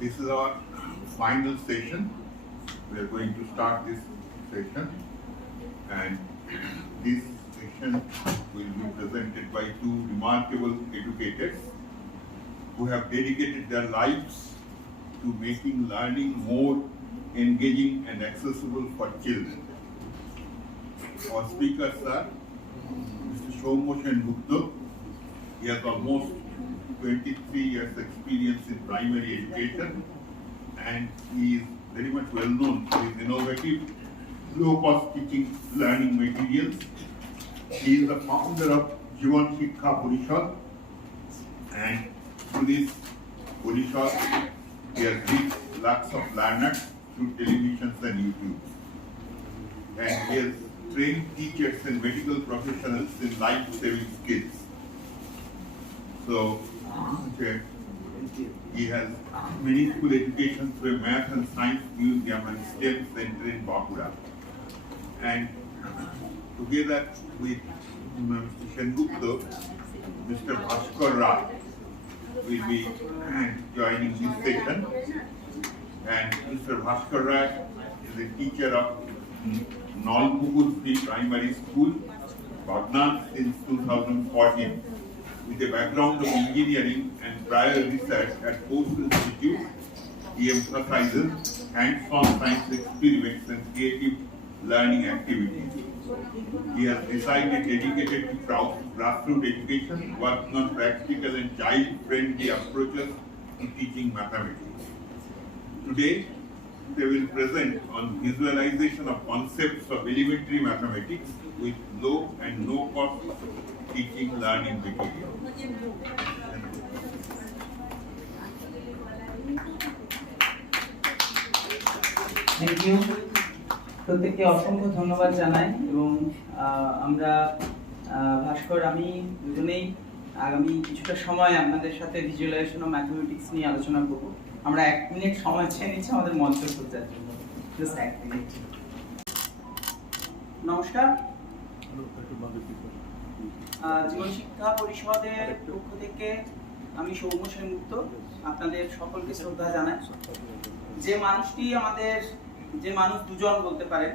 this is our final session. We are going to start this session, and this session will be presented by two remarkable educators who have dedicated their lives to making learning more engaging and accessible for children. Our speakers are Mr. Soumya Sengupta. He has almost 23 years experience in primary education, and he is very much well known for his innovative, low-cost teaching learning materials. He is the founder of Jivan Shiksha Parishad, and through this Parishad, he has reached lakhs of learners through televisions and YouTube. And he has trained teachers and medical professionals in life-saving skills. So, he has many school education through a math and science museum and STEM center in Bankura. And together with Mr. Sengupta, Mr. Bhaskar Rai will be joining this session. And Mr. Bhaskar Rai is a teacher of Nalpukur Free Primary School, Bagnan, since 2014. With a background of engineering and prior research at Post Institute, he emphasizes hands-on science experiments and creative learning activities. He has decided dedicated to grassroots education, working on practical and child-friendly approaches to teaching mathematics. Today, they will present on visualization of concepts of elementary mathematics with low and no cost teaching learning material. Thank you. প্রত্যেককে অসংখ্য ধন্যবাদ জানাই এবং আমরা ভাস্কর আমি দুজনেই আগামী কিছুটা সময় আপনাদের সাথে ভিজুয়ালাইজেশন অফ ম্যাথমেটিক্স নিয়ে আলোচনা করব। আমরা 1 মিনিট সময় চেয়ে নিচ্ছি আমাদের মঞ্চ সজ্জার জন্য। Just 1 minute. নমস্কার। জীবন শিক্ষা পরিষদের পক্ষ থেকে আমি সৌম্য সেনগুপ্ত আপনাদের সকলকে শ্রদ্ধা জানাই। যে মানুষ দুজন বলতে পারেন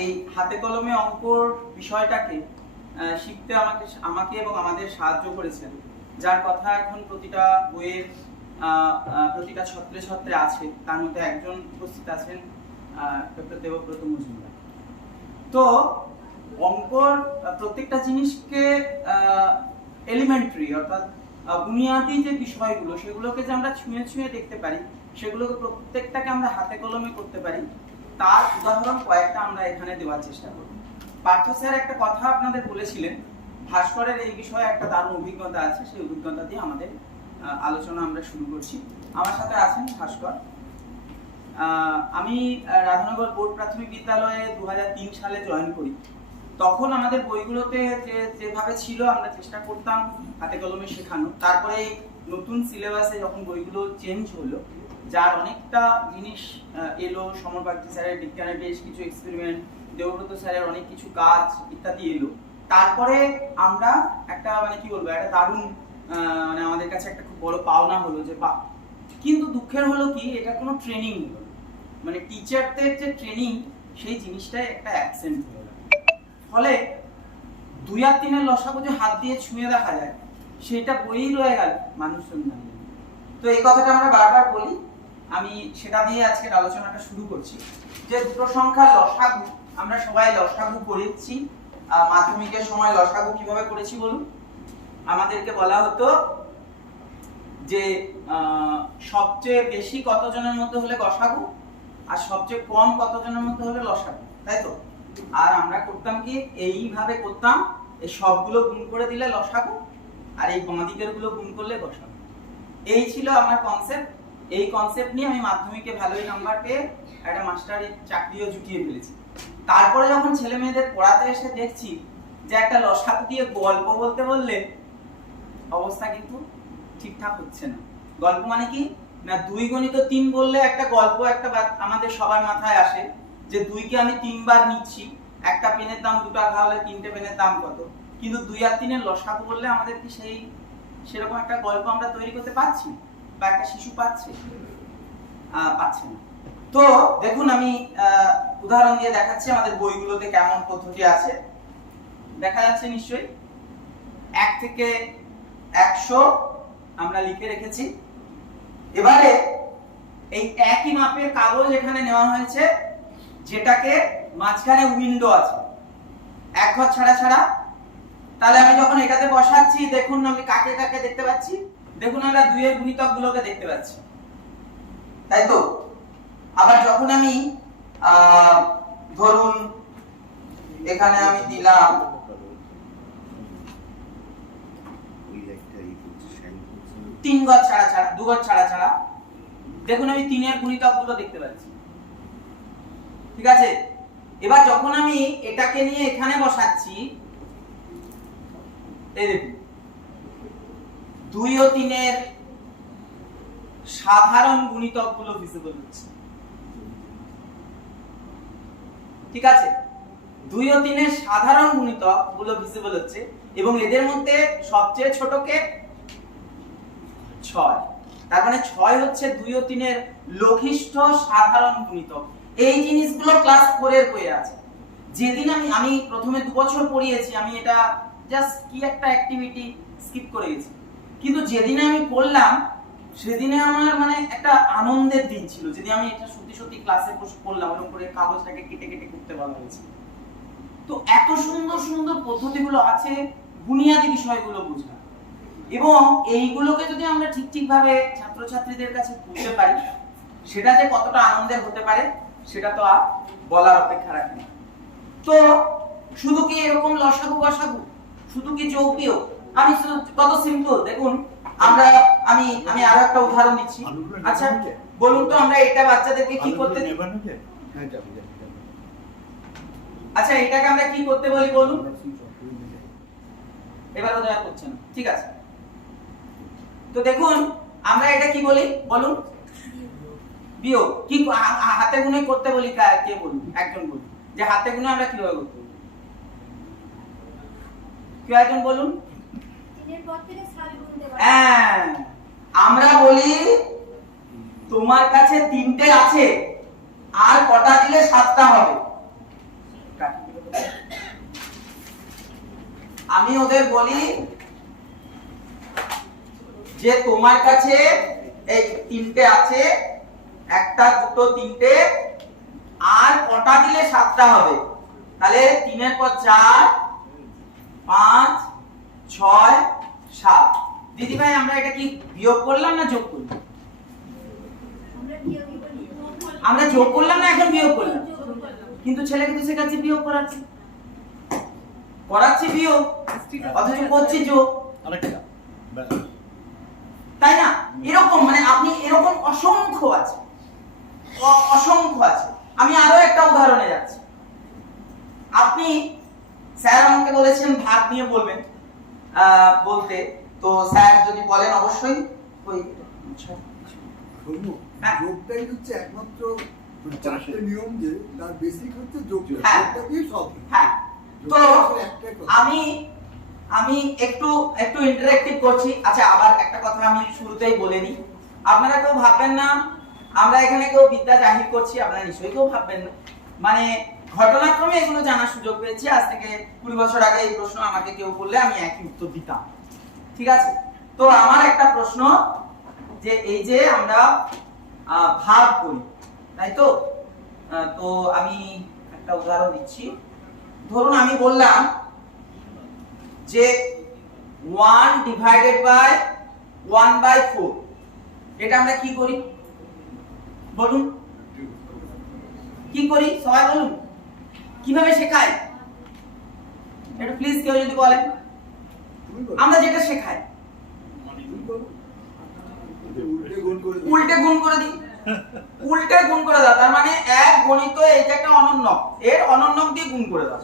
এই হাতে কলমে অঙ্কর বিষয়টাকে শিখতে আমাকে এবং আমাদের সাহায্য করেছেন, যার কথা এখন প্রতিটা বইয়ের প্রতিটা ছত্রে ছত্রে আছে। তার মধ্যে একজন উপস্থিত আছেন ডক্টর দেবব্রত মজুমদার। তো অঙ্কর প্রত্যেকটা জিনিসকে এলিমেন্টারি অর্থাৎ বুনিয়াদি যে বিষয়গুলো সেগুলোকে যে আমরা ছুঁয়ে ছুঁয়ে দেখতে পারি, সেগুলোকে প্রত্যেকটাকে আমরা হাতে কলমে করতে পারি, তার উদাহরণ কয়েকটা আমরা এখানে দেওয়ার চেষ্টা করব। পার্থ স্যার একটা কথা আপনাদের বলেছিলেন, ভাস্করের এই বিষয়ে একটা দারুণ অভিজ্ঞতা আছে, সেই অভিজ্ঞতা দিয়ে আমাদের আলোচনা আমরা শুরু করছি। আমার সাথে আছেন ভাস্কর। আমি রাধানগর বোর্ড প্রাথমিক বিদ্যালয়ে 2003 সালে জয়েন করি। তখন আমাদের বইগুলোতে যেভাবে ছিল আমরা চেষ্টা করতাম হাতে কলমে শেখানো। তারপরে নতুন সিলেবাসে যখন বইগুলো চেঞ্জ হলো, যার অনেকটা জিনিস এলো, সমর বাগচি স্যারের বিজ্ঞানের বেশ কিছু এক্সপেরিমেন্ট, দেবব্রত স্যারের অনেক কিছু কাজ ইত্যাদি এলো। তারপরে আমরা একটা একটা দারুণ আমাদের কাছে একটা খুব বড় পাওনা হলো যে কিন্তু দুঃখের হলো কি, এটা কোনো ট্রেনিং হলো টিচারদের যে ট্রেনিং সেই জিনিসটাই একটা অ্যাবসেন্ট হলো। ফলে 2 আর 3 এর লসাগু যে হাত দিয়ে ছুঁয়ে দেখা যায় সেটা বইই রয়ে গেল, মানুষজন জানে। তো এই কথাটা আমরা বারবার বলি, আমি সেটা দিয়ে আজকের আলোচনাটা শুরু করছি। যে দুটো সংখ্যার লসাগু, আমরা সবাই লসাগু করেছি। মাধ্যমিকের সময় লসাগু কিভাবে করেছি বলুন? আমাদেরকে বলা হতো যে সবচেয়ে বেশি কতজনের মধ্যে হলে গসাগু আর সবচেয়ে কম কতজনের মধ্যে হলে লসাগু, তাই তো? আর আমরা করতাম কি, এইভাবে করতাম, এই সবগুলো গুণ করে দিলে লসাগু আর এই বাঁ দিকের গুলো গুণ করলে গসাগু। এই ছিল আমার কনসেপ্ট। এই কনসেপ্ট নিয়ে আমি মাধ্যমিকে ভালোই নাম্বার পেয়ে একটা মাস্টারি চাকরিও জুটিয়ে ফেলেছি। তারপরে যখন ছেলে মেয়েদের পড়াতে এসে দেখছি যে একটা লসাগু দিয়ে গল্প বলতে বললে অবস্থা কিন্তু ঠিকঠাক হচ্ছে না। গল্প মানে কি না, 2 গুণিত 3 বললে একটা গল্প একটা আমাদের সবার মাথায় আসে যে 2 কে আমি 3 বার নিচ্ছি, একটা পেনের দাম 2 টাকা হলে 3টে পেনের দাম কত। কিন্তু 2 আর 3 এর লসাগু বললে আমাদের কি সেরকম একটা গল্প আমরা তৈরি করতে পারছি? বা একটা শিশু পাচ্ছে? পাচ্ছে না। তো দেখুন আমি উদাহরণ দিয়ে দেখাচ্ছি আমাদের বইগুলোতে কেমন পদ্ধতি আছে। দেখা যাচ্ছে নিশ্চয়ই 1 থেকে 100 আমরা লিখে রেখেছি। এবারে এই একই মাপের কাগজ এখানে নেওয়া হয়েছে, যেটাকে মাঝখানে উইন্ডো আছে, এক ঘর ছাড়া ছাড়া। তাহলে আমি যখন এটাতে বসাচ্ছি, দেখুন আমি কাকে কাকে দেখতে পাচ্ছি। দেখুন আমরা 2 এর গুণিতক গুলোকে দেখতে পাচ্ছি, তাই তো? আবার যখন আমি ধরুন এখানে আমি দিলাম 3 ঘর ছাড়া ছাড়া, 2 ঘর ছাড়া ছাড়া, দেখুন আমি 3 এর গুণিতক গুলো দেখতে পাচ্ছি। ঠিক আছে? এবার যখন আমি এটাকে নিয়ে এখানে বসাচ্ছি, এই দেখুন 2 ও 3 এর সাধারণ গুণিতক গুলো ভিজিবল হচ্ছে। ঠিক আছে? 2 ও 3 এর সাধারণ গুণিতক গুলো ভিজিবল হচ্ছে এবং এদের মধ্যে সবচেয়ে ছোট কে? 6। তার মানে 6 হচ্ছে 2 ও 3 এর লঘিষ্ঠ সাধারণ গুণিতক। এই জিনিসগুলো ক্লাস 4 এর বইয়ে আছে। যেদিন আমি প্রথমে 2 বছর পড়িয়েছি, আমি এটা জাস্ট কি একটা অ্যাক্টিভিটি স্কিপ করে গেছি, কিন্তু যেদিন আমি করলাম সেদিনে আমার মানে একটা আনন্দের দিন ছিল, যেদিন আমি এটা সত্যি সত্যি ক্লাসে বসে পড়লাম, ওরকম করে কাগজটাকে কেটে কেটে করতে বলা হয়েছে। তো এত সুন্দর সুন্দর পদ্ধতিগুলো আছে বুনিয়াদি বিষয়গুলো বোঝা, এবং এইগুলোকে যদি আমরা ঠিক ঠিক ভাবে ছাত্রছাত্রীদের কাছে বুঝতে পারি, সেটা যে কতটা আনন্দের হতে পারে সেটা তো আর বলার অপেক্ষা রাখে না। তো শুধু কি এরকম লসাগু গসাগু, শুধু কি যোগ বিয়োগ? আমি কত সিম্পল দেখুন। আমি আরো একটা উদাহরণ দিচ্ছি। আচ্ছা বলুন তো, আমরা এটা বাচ্চাদেরকে কি করতে দিই? আচ্ছা এটাকে আমরা কি করতে বলি বলুন? এবার ওদের করছে না, ঠিক আছে। তো দেখুন আমরা এটা কি বলি বলুন? বিয়োগ। কি হাতে গুনে করতে বলি? কে বলুন? একজন বলুন যে হাতে গুনে আমরা কিভাবে করতে বলি। কেউ একজন বলুন। হ্যাঁ, আমরা বলি তোমার কাছে 3টে আছে, আর কটা দিলে 7টা হবে। আমি ওদের বলি যে তোমার কাছে এই 3টে আছে, 1টা 2টো 3টে, আর কটা দিলে 7টা হবে? তাহলে 3 এর পর 4, 5, 6, 7। দিদি ভাই আমরা এটা কি বিয়োগ করলাম না যোগ করলাম? আমরা যোগ করলাম না এখন বিয়োগ করলাম? কিন্তু ছেলেকে তো শেখাচ্ছি বিয়োগ করাচ্ছি বিয়োগ, অথচ করছি যোগ, তাই না? এরকম মানে আপনি এরকম অসংখ্য আছে, অসংখ্য আছে। আমি আরো একটা উদাহরণে যাচ্ছি। আপনি স্যার আমাকে বলেছেন ভাগ নিয়ে বলবেন বলতে, তো স্যার যদি বলেন অবশ্যই। ওই যোগটাই হচ্ছে একমাত্র 4টে নিয়ম, যে তার বেসিক হচ্ছে যোগ। হ্যাঁ। যোগটা দিয়ে সব। হ্যাঁ, তো আমি একটু ইন্টারেক্টিভ করছি। আচ্ছা আবার একটা কথা আমি শুরুতেই বলে নিই, আপনারা কেউ ভাববেন না আমরা এখানে কেউ বিদ্যা জাহির করছি, আপনারা নিশ্চয়ই কেউ ভাববেন না। মানে ঘটনাক্রমে এগুলো জানার সুযোগ পেয়েছি। আজ থেকে 20 বছর আগে এই প্রশ্ন আমাকে কেউ করলে আমি একই উত্তর দিতাম। ঠিক আছে? তো আমার একটা প্রশ্ন, যে এই যে আমরা ভাগ করি, তাই তো? তো আমি একটা উদাহরণ দিচ্ছি। ধরুন আমি বললাম যে 1 ডিভাইডেড বাই 1/4, এটা আমরা কি করি বলুন? কি করি সবাই বলুন? কিভাবে শেখায় এটা প্লিজ কেউ যদি বলেন। আমরা যেটা শেখাই উল্টে গুণ করে দিই। উল্টে গুণ করে দাও, তার মানে 1 গণিত এই যে একটা অনন্যক, এর অনন্যক দিয়ে গুণ করে দাও।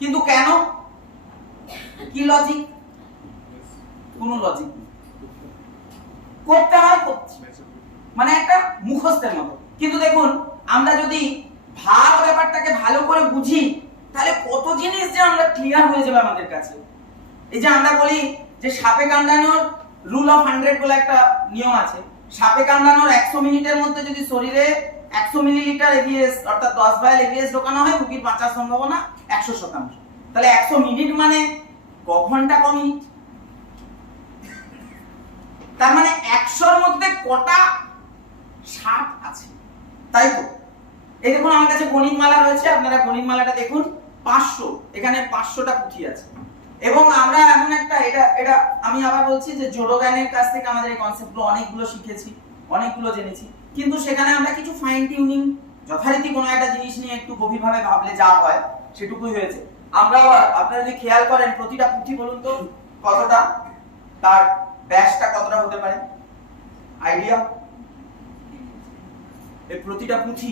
কিন্তু কেন? কি লজিক? কোনো লজিক নেই, করতে হয় করছি, মানে একটা মুখস্থের মতো। কিন্তু দেখুন আমরা যদি ভাগ ব্যাপারটাকে ভালো করে বুঝি, তাহলে কত জিনিস যে আমরা ক্লিয়ার হয়ে যাবে আমাদের কাছে। এই যে আমরা বলি যে সাপে কামড়ানোর রুল অফ 100 বলে একটা নিয়ম আছে, সাপে কামড়ানোর 100 মিনিটের মধ্যে যদি শরীরে 100 মিলিলিটার এভিএস অর্থাৎ 10 ভাইল এভিএস ঢোকানো হয়, রোগীর বাঁচার সম্ভাবনা 100%। তাহলে 100 মিনিট মানে ক ঘন্টা ক মিনিট? তার মানে 100-র মধ্যে কটা সাপ আছে, তাই তো? এই দেখুন আমার কাছে গণিতমালা রয়েছে, আপনারা গণিতমালাটা দেখুন। 500, এখানে 500টা পুঁথি আছে। এবং আমরা এমন একটা এটা আমি আবার বলছি যে জোড়ো জ্ঞানের কাছ থেকে আমাদের এই কনসেপ্টগুলো অনেকগুলো শিখেছি, অনেকগুলো জেনেছি, কিন্তু সেখানে আমরা কিছু ফাইন টিউনিং যথারীতি কোনো একটা জিনিস নিয়ে একটু গভীরভাবে ভাবলে যা হয় সেটুকুই হয়েছে। আমরা আপনারা যদি খেয়াল করেন প্রতিটা পুঁথি বলুন তো কতটা, তার ব্যাসটা কতটা হতে পারে, আইডিয়া? এই প্রতিটা পুঁথি,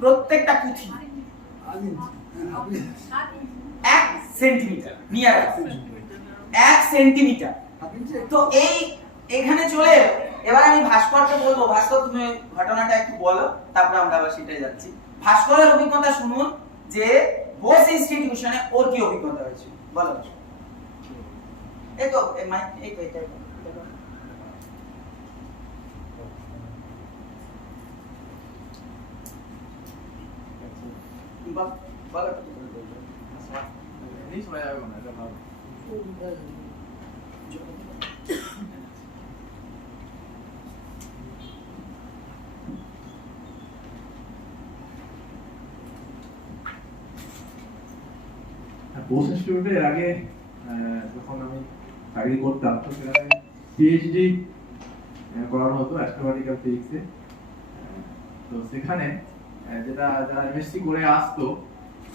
প্রত্যেকটা পুঁথি 1 সেন্টিমিটার, নিয়ার 1 সেন্টিমিটার। তো এই এখানে চলে এবার আমি ভাস্করকে বলবো, ভাস্কর তুমি ঘটনাটা একটু বলো, তারপর আমরা আবার সেটাই যাচ্ছি। ভাস্করের অভিজ্ঞতা শুনুন যে বোস ইনস্টিটিউশনে ওর কি অভিজ্ঞতা হয়েছিল, বলো। এই তো এই তো এটা বলো। नहीं सुना जाएगा ना जब आप পোস্ট ইনস্টিটিউটে এর আগে যখন আমি চাকরি করতাম তো সেখানে পিএইচডি করানো হতো অ্যাস্ট্রোনটিক্যাল ফিজিক্সে। তো সেখানে যেটা যারা এমএসসি করে আসতো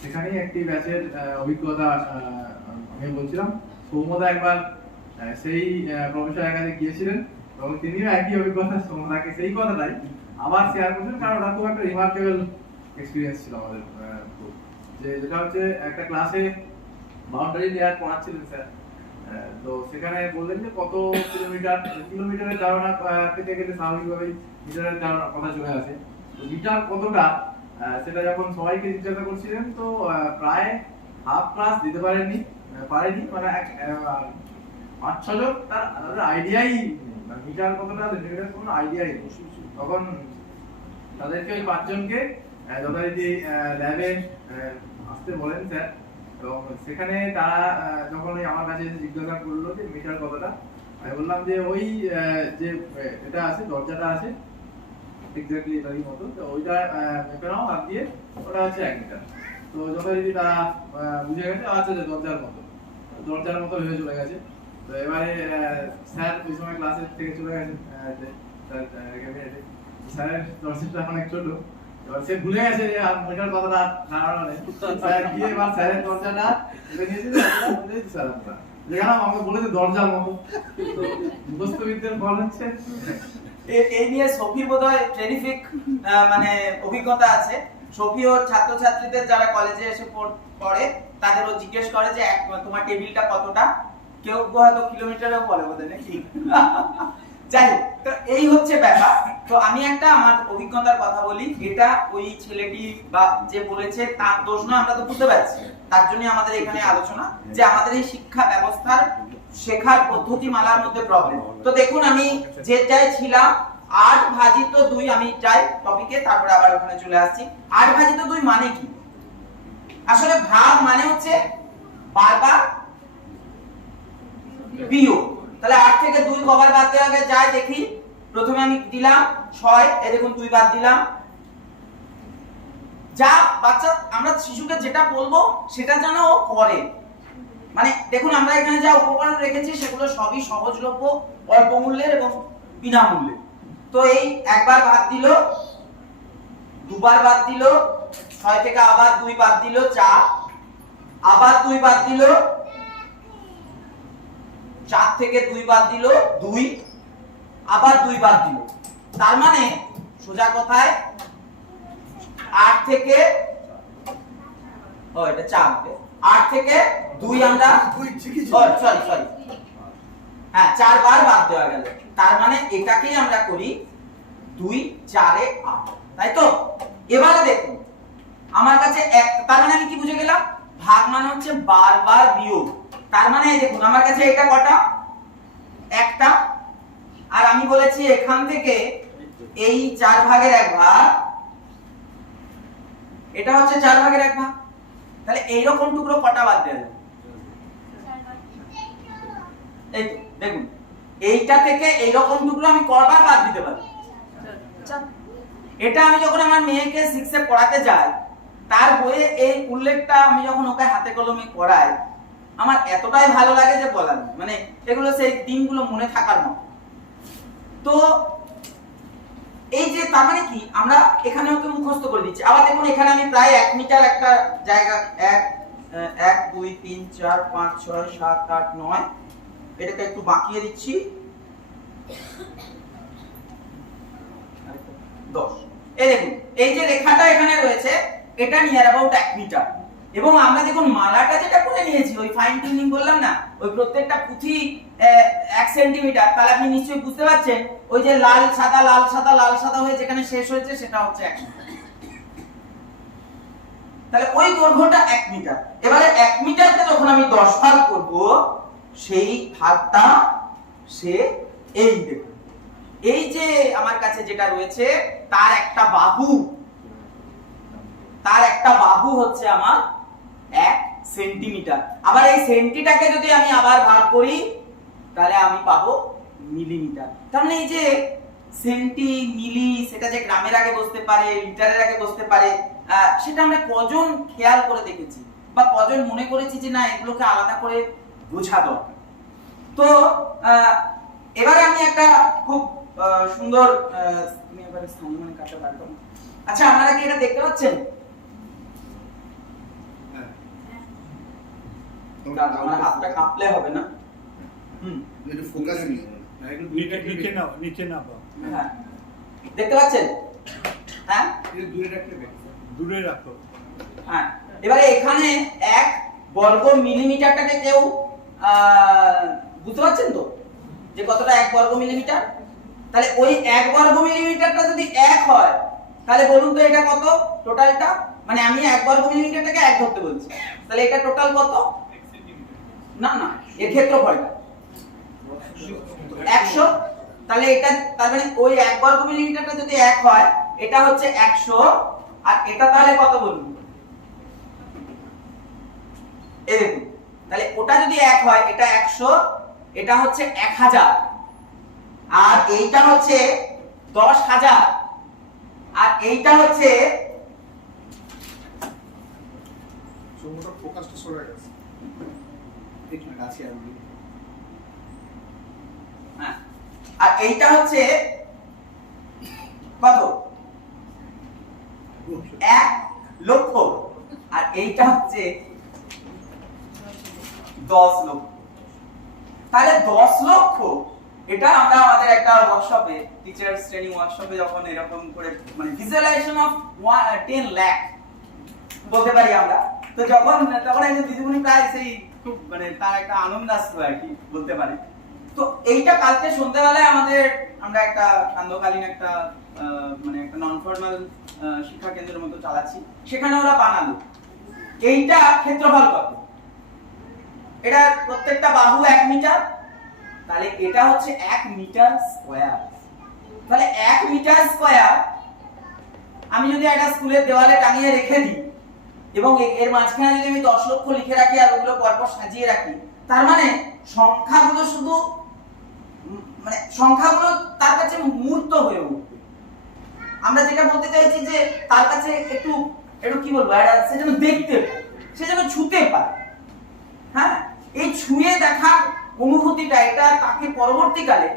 সেখানেই একটি ব্যাচের অভিজ্ঞতা আমি বলছিলাম। সৌমদা একবার সেই প্রফেসরের কাছে গিয়েছিলেন এবং তিনিও একই অভিজ্ঞতা সৌমদাকে সেই কথাটাই আবার শেয়ার করছেন, কারণ ওটা খুব একটা রিমার্কেবল এক্সপিরিয়েন্স ছিল আমাদের। যেটা হচ্ছে একটা ক্লাসে বাউন্ডারি লেয়ার পড়াচ্ছিলেন স্যার, তো সেখানে বললেন যে কত কিলোমিটারের ধারণা পেতে গেলে স্বাভাবিকভাবেই মিটারের ধারণা কথা চলে আসে। তো মিটার কতটা সেটা যখন সবাইকে জিজ্ঞাসা করছিলেন তো প্রায় হাফ ক্লাস দিতে পারেনি, মানে 5-6 জন তার আইডিয়াই মিটার কতটা সেন্টিমিটার কোনো আইডিয়াই নেই। তখন তাদেরকে ওই 5 জনকে যথারীতি ল্যাবে আসতে বলেন স্যার, এবং সেখানে তারা যখন আমার কাছে এসে জিজ্ঞাসা করলো যে মিটার কতটা, আমি বললাম যে ওই যে এটা আছে দরজাটা আছে এক্স্যাক্টলি এটারই মতো, তো ওইটা মেপে নাও হাত দিয়ে, ওটা হচ্ছে 1 মিটার। তো যথারীতি তারা বুঝে গেছে আচ্ছা যে দরজার মতো ভেবে চলে গেছে। তো এবারে স্যার ওই সময় ক্লাসের থেকে চলে গেছেন ক্যাবিনেটে, স্যারের দরজাটা অনেক ছোট, এবার সে ভুলে গেছে যে আর মিটার কতটা ধারণা নেই। স্যার গিয়ে এবার স্যারের দরজাটা নিয়েছে স্যার আপনারা যেখানে আমাকে বলেছে দরজার মতো। মুখস্থবিদ্যার ফল হচ্ছে এই নিয়ে সফির বোধহয় টেরিফিক মানে অভিজ্ঞতা আছে। সফি ওর ছাত্রছাত্রীদের যারা কলেজে এসে পড়ে তাদের ও জিজ্ঞেস করে যে তোমার টেবিলটা কতটা, কেউ হয়তো কিলোমিটারেও বলে বোধহয় নাকি। যাই হোক, তো এই হচ্ছে ব্যাপার। তো আমি একটা আমার অভিজ্ঞতার কথা বলি, এটা ওই ছেলেটি বা যে বলেছে তার দোষ নয়, আমরা তো বুঝতে পারছি, তার জন্য আমাদের এখানে আলোচনা যে আমাদের এই শিক্ষা ব্যবস্থার শেখার পদ্ধতি মালার মধ্যে প্রবলেম। তো দেখুন আমি যেটাই ছিলাম 8/2 আমি যাই টপিকে, তারপরে আবার ওখানে চলে আসছি। 8/2 মানে কি? আসলে ভাগ মানে হচ্ছে বারবার বিয়োগ। তাহলে 8 থেকে 2 কবার বাদ দেওয়া আগে যাই দেখি। প্রথমে আমি দিলাম 6, এই দেখুন 2 বাদ দিলাম। যা বাচ্চা আমরা শিশুকে যেটা বলবো সেটা যেন ও করে, মানে দেখুন আমরা এখানে যা উপকরণ রেখেছি সেগুলো সবই সহজলভ্য, অল্প মূল্যের এবং বিনামূল্যে। তো এই একবার বাদ দিল, দুবার বাদ দিল, 6 থেকে আবার 2 বাদ দিল 4, আবার 2 বাদ দিল, 4 থেকে 2 বাদ দিল 2, আবার 2 বাদ দিল। তার মানে সোজা কথায় 8 থেকে এটা 4 হবে, 8 থেকে 2 আমরা সরি হ্যাঁ 4 বার বাদ দেওয়া গেল। তার মানে এটাকেই আমরা করি 2 4 এ 8, তাই তো? এবারে দেখুন আমার কাছে তার মানে আমি কি বুঝে গেলাম, ভাগ মানে হচ্ছে বারবার বিয়োগ। তার মানে এই দেখুন আমার কাছে এটা কটা, একটা, আর আমি বলেছি এখান থেকে এই 4 ভাগের 1 ভাগ, এটা হচ্ছে 4 ভাগের 1 ভাগ। তাহলে এইরকম টুকরো কটা বাদ দেওয়া যাবে? এই তো দেখুন, এইটা থেকে এইরকম টুকরো আমি কবার বাদ দিতে পারি? এটা আমি যখন আমার মেয়েকে 6 এ পড়াতে যাই, তার বইয়ে এই উল্লেখটা আমি যখন ওকে হাতে কলমে করাই, আমার এতটাই ভালো লাগে যে বলার নেই। মানে এগুলো সেই দিনগুলো মনে থাকার মতো। তো এই যে তার মানে কি, আমরা এখানে ওকে মুখস্থ করে দিচ্ছি। আবার দেখুন এখানে আমি প্রায় 1 মিটার একটা জায়গা, 1 2 3 4 5 6 7 8 9, এটাকে একটু বাঁকিয়ে দিচ্ছি, 10। এই দেখুন এই যে রেখাটা এখানে রয়েছে, এটা নিয়ার অ্যাবাউট 1 মিটার। এবং আমরা দেখুন মালাটা যেটা করে নিয়েছি, ওই ফাইন টিউনিং বললাম না, ওই প্রত্যেকটা পুঁথি 1 সেন্টিমিটার। তাহলে আপনি নিশ্চয়ই বুঝতে পারছেন ওই যে লাল সাদা লাল সাদা লাল সাদা হয়ে যেখানে শেষ হয়েছে সেটা হচ্ছে 1 মিটার। তাহলে ওই দৈর্ঘ্যটা 1 মিটার। এবারে 1 মিটারকে যখন আমি 10 ভাগ করব, সেই ভাগটা সে এই দেখুন, এই যে আমার কাছে যেটা রয়েছে তার একটা বাহু, তার একটা বাহু হচ্ছে আমার 1 সেন্টিমিটার। আবার এই সেন্টিটাকে যদি আমি আবার ভাগ করি, তাহলে আমি পাবো মিলিমিটার। তার মানে এই যে সেন্টি মিলি, সেটা যে গ্রামের আগে বসতে পারে, লিটারের আগে বসতে পারে, সেটা আমরা কজন খেয়াল করে দেখেছি বা কজন মনে করেছি যে না এগুলোকে আলাদা করে বোঝা দরকার। তো এবারে আমি একটা খুব সুন্দর, তুমি এবারে স্থানীয় মানে কাটা বার করো। আচ্ছা আপনারা কি এটা দেখতে পাচ্ছেন? আমার হাতটা কাঁপলে হবে না। একটু ফোকাস নিয়ে একটু নিচে নাও, নিচে নাও। হ্যাঁ দেখতে পাচ্ছেন? হ্যাঁ একটু দূরে রাখতে হবে, দূরে রাখো। হ্যাঁ এবারে এখানে 1 বর্গ মিলিমিটারটাকে কেউ বুঝতে পারছেন তো যে কতটা 1 বর্গ মিলিমিটার? তাহলে ওই 1 বর্গ মিলিমিটারটা যদি 1 হয়, তাহলে বলুন তো এটা কত টোটালটা? মানে আমি 1 বর্গ মিলিমিটারটাকে 1 ধরতে বলছি, তাহলে এটা টোটাল কত? না না, এর ক্ষেত্রফলটা 100। তাহলে এটা তার মানে ওই 1 বর্গ মিলিমিটারটা যদি 1 হয়, এটা হচ্ছে 100, আর এটা তাহলে কত বলুন? এই দেখুন, তাহলে ওটা যদি 1 হয়, এটা 100, এটা হচ্ছে 1000, আর এইটা হচ্ছে 10000, আর এইটা হচ্ছে সমুদ্র ফোকাসটা সরে গেছে। একটু কাছে আসবে। হ্যাঁ, আর এইটা হচ্ছে কত? 1 লক্ষ, আর এইটা হচ্ছে 10 লক্ষ। তাহলে 10 লক্ষ, এটা আমরা আমাদের একটা ওয়ার্কশপে, টিচার্স ট্রেনিং ওয়ার্কশপে যখন এরকম করে মানে ভিজুয়ালাইজেশন অফ 10 লাখ বলতে পারি আমরা, তো যখন তখন একজন দিদিমণি প্রায় সেই খুব মানে তার একটা আনন্দ আসতো আর কি বলতে পারি। তো এইটা কালকে সন্ধ্যাবেলায় আমরা একটা সান্ধ্যকালীন একটা মানে একটা নন ফর্মাল শিক্ষা কেন্দ্রের মতো চালাচ্ছি, সেখানে ওরা বানালো। এইটা ক্ষেত্রফল কত? এটা প্রত্যেকটা বাহু 1 মিটার, তাহলে এটা হচ্ছে 1 মিটার স্কয়ার। তাহলে 1 মিটার স্কয়ার আমি যদি একটা স্কুলের দেওয়ালে টাঙিয়ে রেখে দিই, এবং এর মাঝখানে যদি আমি 10 লক্ষ লিখে রাখি আর ওগুলো পরপর সাজিয়ে রাখি, তার মানে সংখ্যাগুলো শুধু মানে সংখ্যাগুলো তার কাছে মূর্ত হয়ে উঠবে। আমরা যেটা বলতে চাইছি যে তার কাছে একটু একটু কি বলবো, সে যেন দেখতে পায়, সে যেন ছুঁতে পায়। হ্যাঁ, এই ছুঁয়ে দেখার অনুভূতিটা, এটা তাকে পরবর্তীকালে,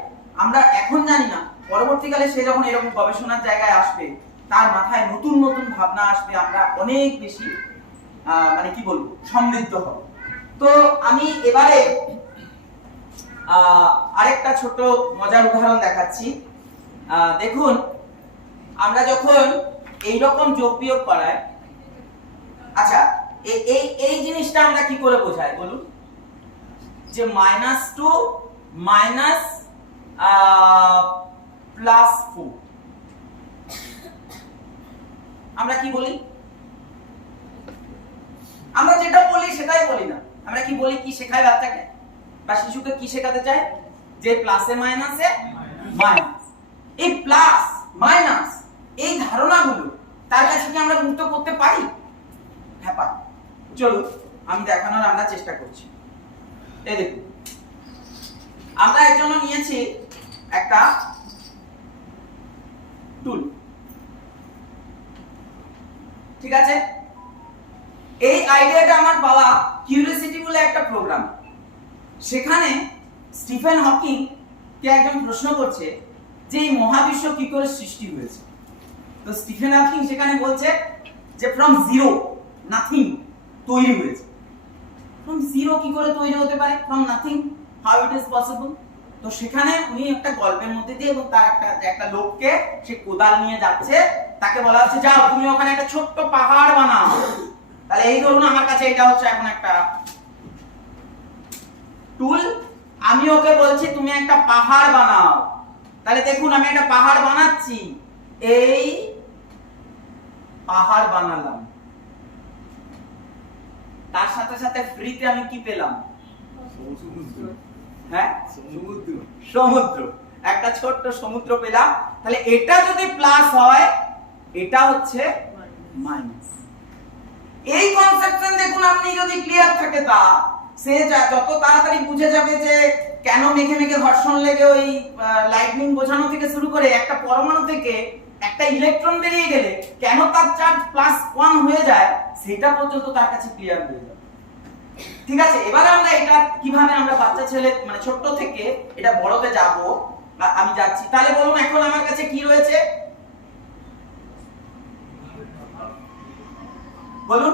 আমরা এখন জানি না, পরবর্তীকালে সে যখন এরকম গবেষণার জায়গায় আসবে, তার মাথায় নতুন নতুন ভাবনা আসবে, আমরা অনেক বেশি মানে কি বলবো সমৃদ্ধ হব। তো আমি এবারে আরেকটা ছোট মজার উদাহরণ দেখাচ্ছি। দেখুন, আমরা যখন এই রকম যোগ বিয়োগ করাই, আচ্ছা এই জিনিসটা আমরা কি করে বোঝাই বলুন? যে -2 +4 আমরা কি বলি? আমরা যেটা বলি সেটাই বলি না, আমরা কি বলি, কি শেখায় বাচ্চাকে বা শিশুকে কি শেখাতে চাই? যে প্লাসে মাইনাসে মাইনাস। এই প্লাস মাইনাস এই ধারণাগুলো তার কাছে কি আমরা মুক্ত করতে পারি? হ্যাঁ পারি। চলো আমি দেখানোর আমরা চেষ্টা করছি। এই দেখুন, আমরা এর জন্য নিয়েছি একটা টুল, ঠিক আছে? এই আইডিয়াটা আমার পাওয়া কিউরিওসিটি বলে একটা প্রোগ্রাম। সেখানে স্টিফেন হকিং কে একজন প্রশ্ন করছে যে এই মহাবিশ্ব কি করে সৃষ্টি হয়েছে। তো স্টিফেন হকিং সেখানে বলছে যে ফ্রম জিরো, নাথিং তৈরি হয়েছে। ফ্রম জিরো কি করে তৈরি হতে পারে? From nothing, how it is possible? তো সেখানে উনি একটা গল্পের মধ্যে দিয়ে এবং তার একটা লোককে সে কোদাল নিয়ে যাচ্ছে, তাকে বলা হচ্ছে যাও তুমি ওখানে একটা ছোট্ট পাহাড় বানাও। তাহলে এই ধরুন আমার কাছে এটা হচ্ছে এখন একটা টুল, আমি ওকে বলছি তুমি একটা পাহাড় বানাও। তাহলে দেখুন আমি একটা পাহাড় বানাচ্ছি, এই পাহাড় বানালাম। তার সাথে সাথে ফ্রিতে আমি কি পেলাম? হ্যাঁ, সমুদ্র, একটা ছোট্ট সমুদ্র পেলাম। তাহলে এটা যদি প্লাস হয়, এটা হচ্ছে মাইনাস। এই কনসেপশন দেখুন আপনি যদি ক্লিয়ার থাকে তা সে যত তাড়াতাড়ি বুঝে যাবে যে কেন মেঘে মেঘে ঘর্ষণ লেগে ওই লাইটনিং বোঝানো থেকে শুরু করে একটা পরমাণু থেকে একটা ইলেকট্রন বেরিয়ে গেলে কেন তার চার্জ +1 হয়ে যায়, সেটা পর্যন্ত তার কাছে ক্লিয়ার হয়ে যাবে। ঠিক আছে, এবারে আমরা এটা কিভাবে আমরা বাচ্চা ছেলে মানে ছোট থেকে এটা বড়তে যাব, আমি যাচ্ছি। তাহলে বলুন এখন আমার কাছে কি রয়েছে? বলুন,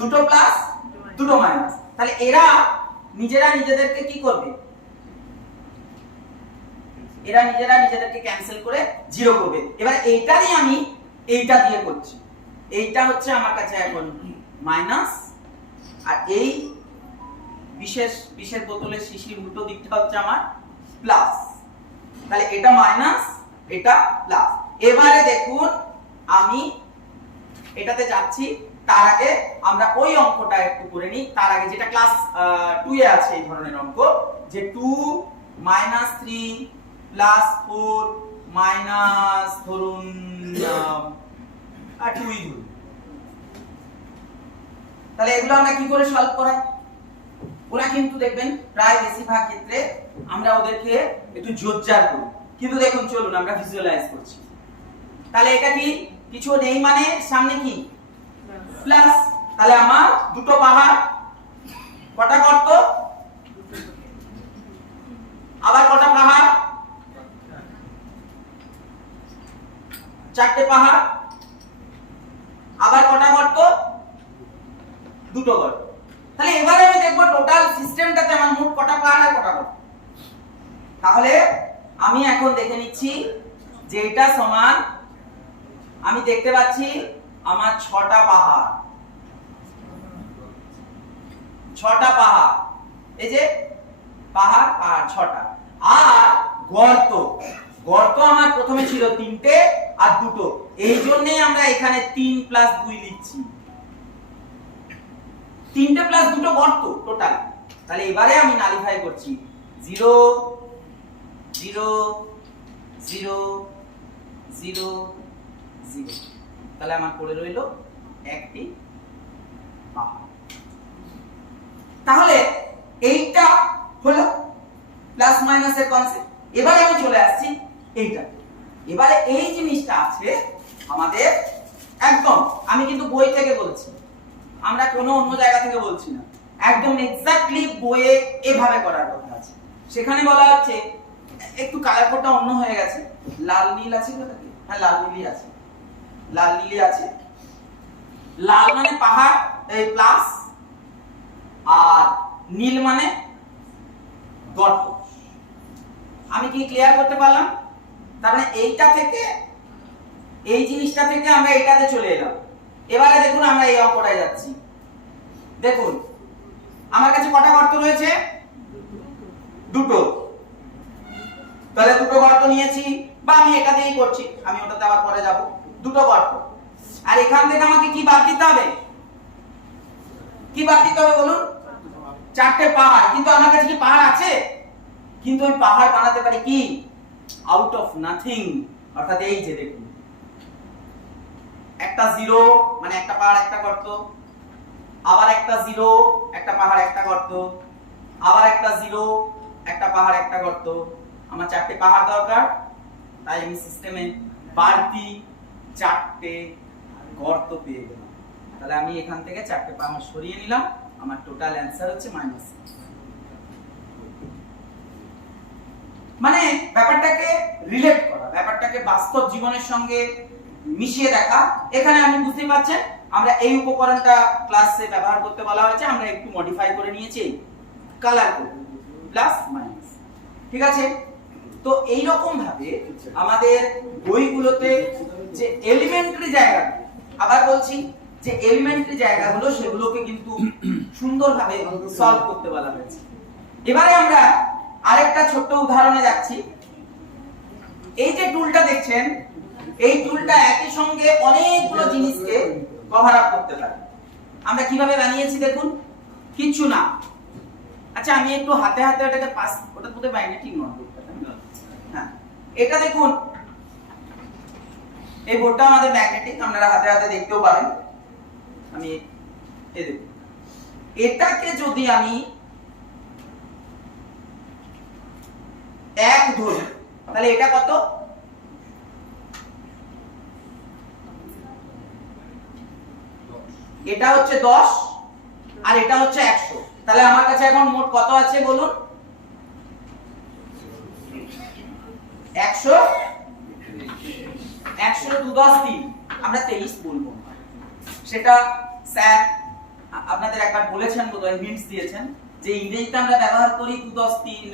দুটো প্লাস দুটো মাইনাস। তাহলে এরা নিজেরা নিজেদেরকে কি করবে? এরা নিজেরা নিজেদেরকে ক্যান্সেল করে জিরো করবে। এবার এইটারই আমি এইটা দিয়ে করছি। এইটা হচ্ছে আমার কাছে এখন মাইনাস, আর এই বিশেষ বোতলের শিশির উল্টো দিকটা হচ্ছে আমার প্লাস। তাহলে এটা মাইনাস, এটা প্লাস। এবারে দেখুন আমি এটাতে যাচ্ছি, তার আগে আমরা ওই অঙ্কটা একটু করে নিই। তার আগে যেটা ক্লাস 2 এ আছে এই ধরনের অঙ্ক, যে 2 - 3 + 4 মাইনাস ধরুন 2 ধরুন। তাহলে এগুলো আমরা কি করে সলভ করাই? ওরা কিন্তু দেখবেন প্রায় বেশিরভাগ ক্ষেত্রে আমরা ওদেরকে একটু জোরজার করি, কিন্তু দেখুন চলুন আমরা ভিজুয়ালাইজ করছি। তাহলে এটা কি কিছু নেই মানে সামনে কি প্লাস। তাহলে আমার দুটো পাহাড়, কটা গর্ত, আবার কটা পাহাড়, চারটে পাহাড়, আবার কটা গর্ত, দুটো গর্ত। তাহলে এবারে আমি দেখব টোটাল সিস্টেমটাতে আমার মোট কটা পাহাড় আর কটা গর্ত। তাহলে আমি এখন দেখে নিচ্ছি যে এটা সমান, আমি দেখতে পাচ্ছি আমার 6টা পাহাড়, 6টা পাহাড়, এই যে পাহাড় পাহাড় 6টা। আর গর্ত, গর্ত আমার প্রথমে ছিল 3টে আর 2টো, এই জন্যই আমরা এখানে 3 + 2 লিখছি। 3টে + 2টো গর্ত টোটাল। তাহলে এবারে আমি নালিফাই করছি 0 0 0 0 0। তাহলে আমার পড়ে রইল একটি পাহাড়। তাহলে এইটা হলো প্লাস মাইনাসের কনসেপ্ট। এবারে আমি চলে আসছি এইটা। এবারে এই জিনিসটা আছে আমাদের একদম, আমি কিন্তু বই থেকে বলছি, আমরা কোনো অন্য জায়গা থেকে বলছি না, একদম এক্স্যাক্টলি বইয়ে এভাবে করার কথা আছে। সেখানে বলা হচ্ছে, একটু কালার কোডটা অন্য হয়ে গেছে, লাল নীল আছে কোথায়? হ্যাঁ লাল নীলই আছে, লাল নীলই আছে। লাল মানে পাহাড় এই প্লাস, আর নীল মানে গর্ত। আমি কি ক্লিয়ার করতে পারলাম? তার মানে এইটা থেকে এই জিনিসটা থেকে আমরা এটাতে চলে এলাম। এবারে দেখুন আমরা এই অঙ্কটায় যাচ্ছি। দেখুন আমার কাছে কটা গর্ত রয়েছে? দুটো। তাহলে দুটো গর্ত নিয়েছি, বা আমি এটা দিয়েই করছি, আমি ওটাতে আবার পরে যাব। দুটো গর্ত, আর এখান থেকে আমাকে কি বাদ দিতে হবে? কি বাদ দিতে হবে বলুন? 4টে পাহাড়। কিন্তু আমার কাছে কি পাহাড় আছে? কিন্তু আমি পাহাড় বানাতে পারি কি আউট অফ নাথিং, অর্থাৎ এই যে দেখুন একটা জিরো মানে একটা পাহাড় একটা গর্ত, আবার একটা জিরো একটা পাহাড় একটা গর্ত, আবার একটা জিরো একটা পাহাড় একটা গর্ত। আমার চারটে পাহাড় দরকার, তাই আমি সিস্টেমে বাড়তি চারটে গর্ত পেয়ে গেলাম। তাহলে আমি এখান থেকে চারটে পাহাড় সরিয়ে নিলাম, আমার টোটাল অ্যান্সার হচ্ছে মাইনাস। মানে ব্যাপারটাকে রিলেট করা, ব্যাপারটাকে বাস্তব জীবনের সঙ্গে মিশিয়ে দেখা। এখানে আপনি বুঝতে পারছেন আমরা এই উপকরণটা ক্লাসে ব্যবহার করতে বলা হয়েছে, আমরা একটু মডিফাই করে নিয়েছি, কালার কোড প্লাস মাইনাস। ঠিক আছে, তো এই রকম ভাবে আমাদের বইগুলোতে যে এলিমেন্টারি জায়গা, আবার বলছি যে এলিমেন্টারি জায়গাগুলো সেগুলোকে কিন্তু সুন্দরভাবে সলভ করতে বলা হয়েছে। এবারে আমরা আরেকটা ছোট্ট উদাহরণে যাচ্ছি। এই যে টুলটা দেখছেন, এই টুলটা একই সঙ্গে অনেকগুলো জিনিসকে কভার আপ করতে পারে। আমরা কিভাবে বানিয়েছি দেখুন, কিচ্ছু না। আচ্ছা আমি একটু হাতে হাতে ওটাকে পাস, ওটা পুরো ম্যাগনেটিক নট করতে, হ্যাঁ এটা দেখুন, এই বোর্ডটা আমাদের ম্যাগনেটিক, আপনারা হাতে হাতে দেখতেও পারেন। আমি এই দেখুন, এটাকে যদি আমি এক ধরি তাহলে এটা কত? এটা হচ্ছে 10 আর এটা হচ্ছে 100। তাহলে আমার কাছে এখন মোট কত আছে বলুন? 100 100 2 10 3, আমরা 23 বলবো। সেটা স্যার আপনাদের একবার বলেছেন, বোধহয় হিন্টস দিয়েছেন যে ইংরেজিতে আমরা ব্যবহার করি 2 10 3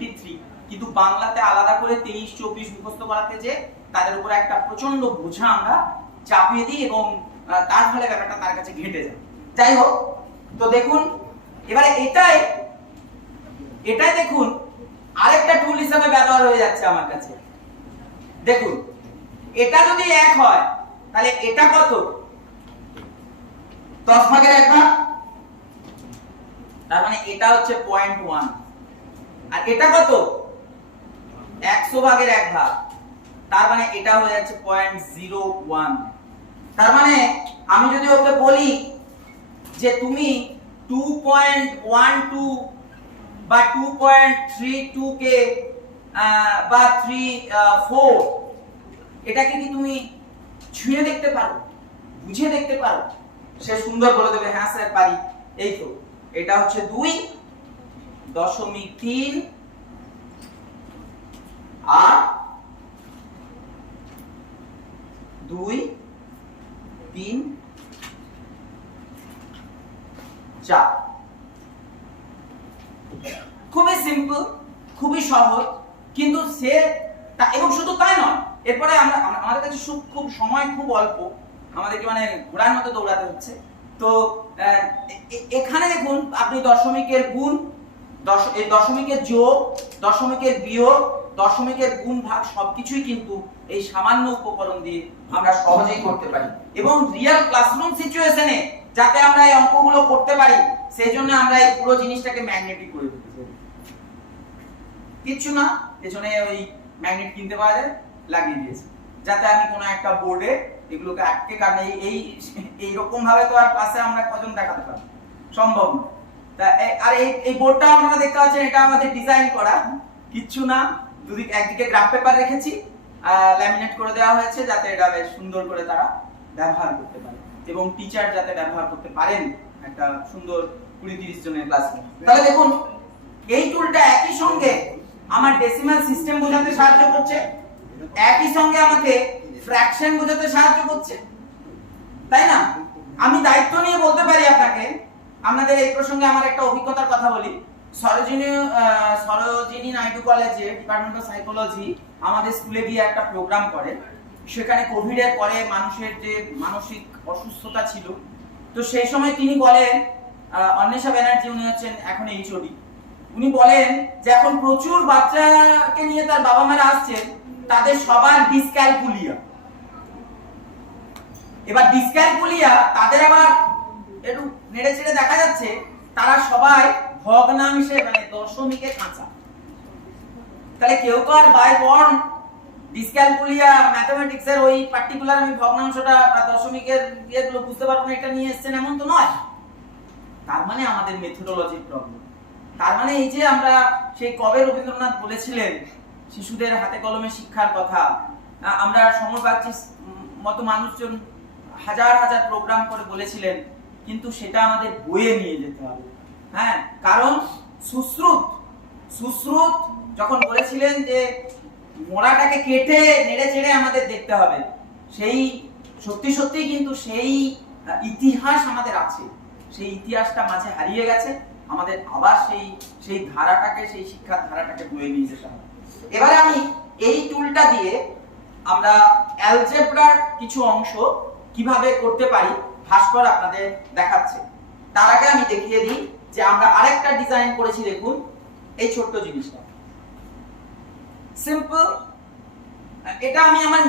23, কিন্তু বাংলাতে আলাদা করে 23 24 মুখস্থ করাতে যে তাদের উপর একটা প্রচন্ড বোঝা আমরা চাপিয়ে দিই এবং তার ফলে ব্যাপারটা তার কাছে ঘেঁটে যায়। যাই হোক, তো দেখুন এবারে এটাই দেখুন আরেকটা টুল হিসেবে ব্যবহার হয়ে যাচ্ছে আমার কাছে। দেখুন এটা যদি 1 হয় তাহলে এটা কত? 10 ভাগের 1 ভাগ, তার মানে এটা হচ্ছে 0.1। আর এটা কত? 100 ভাগের 1 ভাগ, তার মানে এটা হয়ে যাচ্ছে 0.01। তার মানে আমি যদি ওকে বলি যে তুমি 2.12 বা 2.32 কে বা 3.4 এটাকে কি তুমি ছুঁয়ে দেখতে পারো, বুঝে দেখতে পারো? সে সুন্দর বলে দেবে হ্যাঁ স্যার পারি। এই তো এটা হচ্ছে 2.3 আর 2 3 4। খুবই সিম্পল, খুবই সহজ, কিন্তু সে এবং শুধু তাই নয়, এরপরে আমরা আমাদের কাছে খুব সময় খুব অল্প, আমাদেরকে মানে ঘোড়ার মতো দৌড়াতে হচ্ছে। তো এখানে দেখুন আপনি দশমিকের গুণ, দশমিকের যোগ, দশমিকের বিয়োগ, দশমিকের গুণ ভাগ সবকিছুই কিন্তু এই সামান্য উপকরণ দিয়ে আমরা সহজেই করতে পারি। এবং রিয়েল ক্লাসরুম সিচুয়েশনে যাতে আমরা এই অঙ্কগুলো করতে পারি, সেই জন্য আমরা এই পুরো জিনিসটাকে ম্যাগনেটিক করে দিতে চাই। কিচ্ছু না, পেছনে ওই ম্যাগনেট কিনতে পাওয়া যায়, লাগিয়ে দিয়েছি যাতে আমি কোনো একটা বোর্ডে এগুলোকে আটকে, কারণ এই রকম ভাবে তো আর ক্লাসে আমরা কজন দেখাতে পারবো, সম্ভব না। তা আর এই বোর্ডটা আপনারা দেখতে পাচ্ছেন, এটা আমাদের ডিজাইন করা, কিচ্ছু না। দুদিকে একদিকে গ্রাফ পেপার রেখেছি, ল্যামিনেট করে দেওয়া হয়েছে যাতে এটা বেশ সুন্দর করে তারা ব্যবহার করতে পারে এবং টিচার যাতে ব্যবহার করতে পারেন একটা সুন্দর 20-30 জনের ক্লাসরুম। তাহলে দেখুন এই টুলটা একই সঙ্গে আমার ডেসিমাল সিস্টেম বোঝাতে সাহায্য করছে, একই সঙ্গে আমাকে ফ্র্যাকশন বোঝাতে সাহায্য করছে, তাই না? আমি দায়িত্ব নিয়ে বলতে পারি আপনাকে, আপনাদের এই প্রসঙ্গে আমার একটা অভিজ্ঞতার কথা বলি। সরোজিনী নাইডু কলেজে ডিপার্টমেন্ট অফ সাইকোলজি আমাদের স্কুলে গিয়ে একটা প্রোগ্রাম করে। সেখানে কোভিড এর পরে মানুষের যে মানসিক অসুস্থতা ছিল, তো সেই সময় তিনি বলেন, অন্বেষা ব্যানার্জি উনি হচ্ছেন এখন এইচওডি, উনি বলেন যে এখন প্রচুর বাচ্চাকে নিয়ে তার বাবা মারা আসছেন, তাদের সবার ডিসক্যালকুলিয়া। এবার ডিসক্যালকুলিয়া তাদের আবার একটু নেড়ে চেড়ে দেখা যাচ্ছে তারা সবাই ভগ্নাংশে মানে দশমিকে কাঁচা। তাহলে কেউ তো আর বাই বর্ন ডিসক্যালকুলিয়া ম্যাথমেটিক্সের ওই পার্টিকুলার আমি ভগ্নাংশটা বা দশমিকের ইয়েগুলো বুঝতে পারবো না এটা নিয়ে এসেছেন এমন তো নয়। তার মানে আমাদের মেথোডোলজির প্রবলেম। তার মানে এই যে আমরা সেই কবে রবীন্দ্রনাথ বলেছিলেন শিশুদের হাতে কলমে শিক্ষার কথা, আমরা সমর বাগচির মতো মানুষজন হাজার হাজার প্রোগ্রাম করে বলেছিলেন, কিন্তু সেটা আমাদের বইয়ে নিয়ে যেতে হবে। হ্যাঁ, কারণ সুশ্রুত যখন বলেছিলেন যে মোড়াটাকে কেটে নেড়ে চেড়ে আমাদের দেখতে হবে, সেই সত্যি সত্যি কিন্তু সেই ইতিহাস আমাদের আছে, সেই ইতিহাসটা মাঝে হারিয়ে গেছে। আমাদের আবার সেই ধারাটাকে, সেই শিক্ষার ধারাটাকে বয়ে নিয়ে যেতে হবে। এবারে আমি এই টুলটা দিয়ে আমরা অ্যালজেব্রার কিছু অংশ কিভাবে করতে পারি ভাস্কর আপনাদের দেখাচ্ছে। তার আগে আমি দেখিয়ে দিই যে আমরা আরেকটা ডিজাইন করেছি। দেখুন এই ছোট্ট জিনিসটা সিম্পল। এটা আমি আমার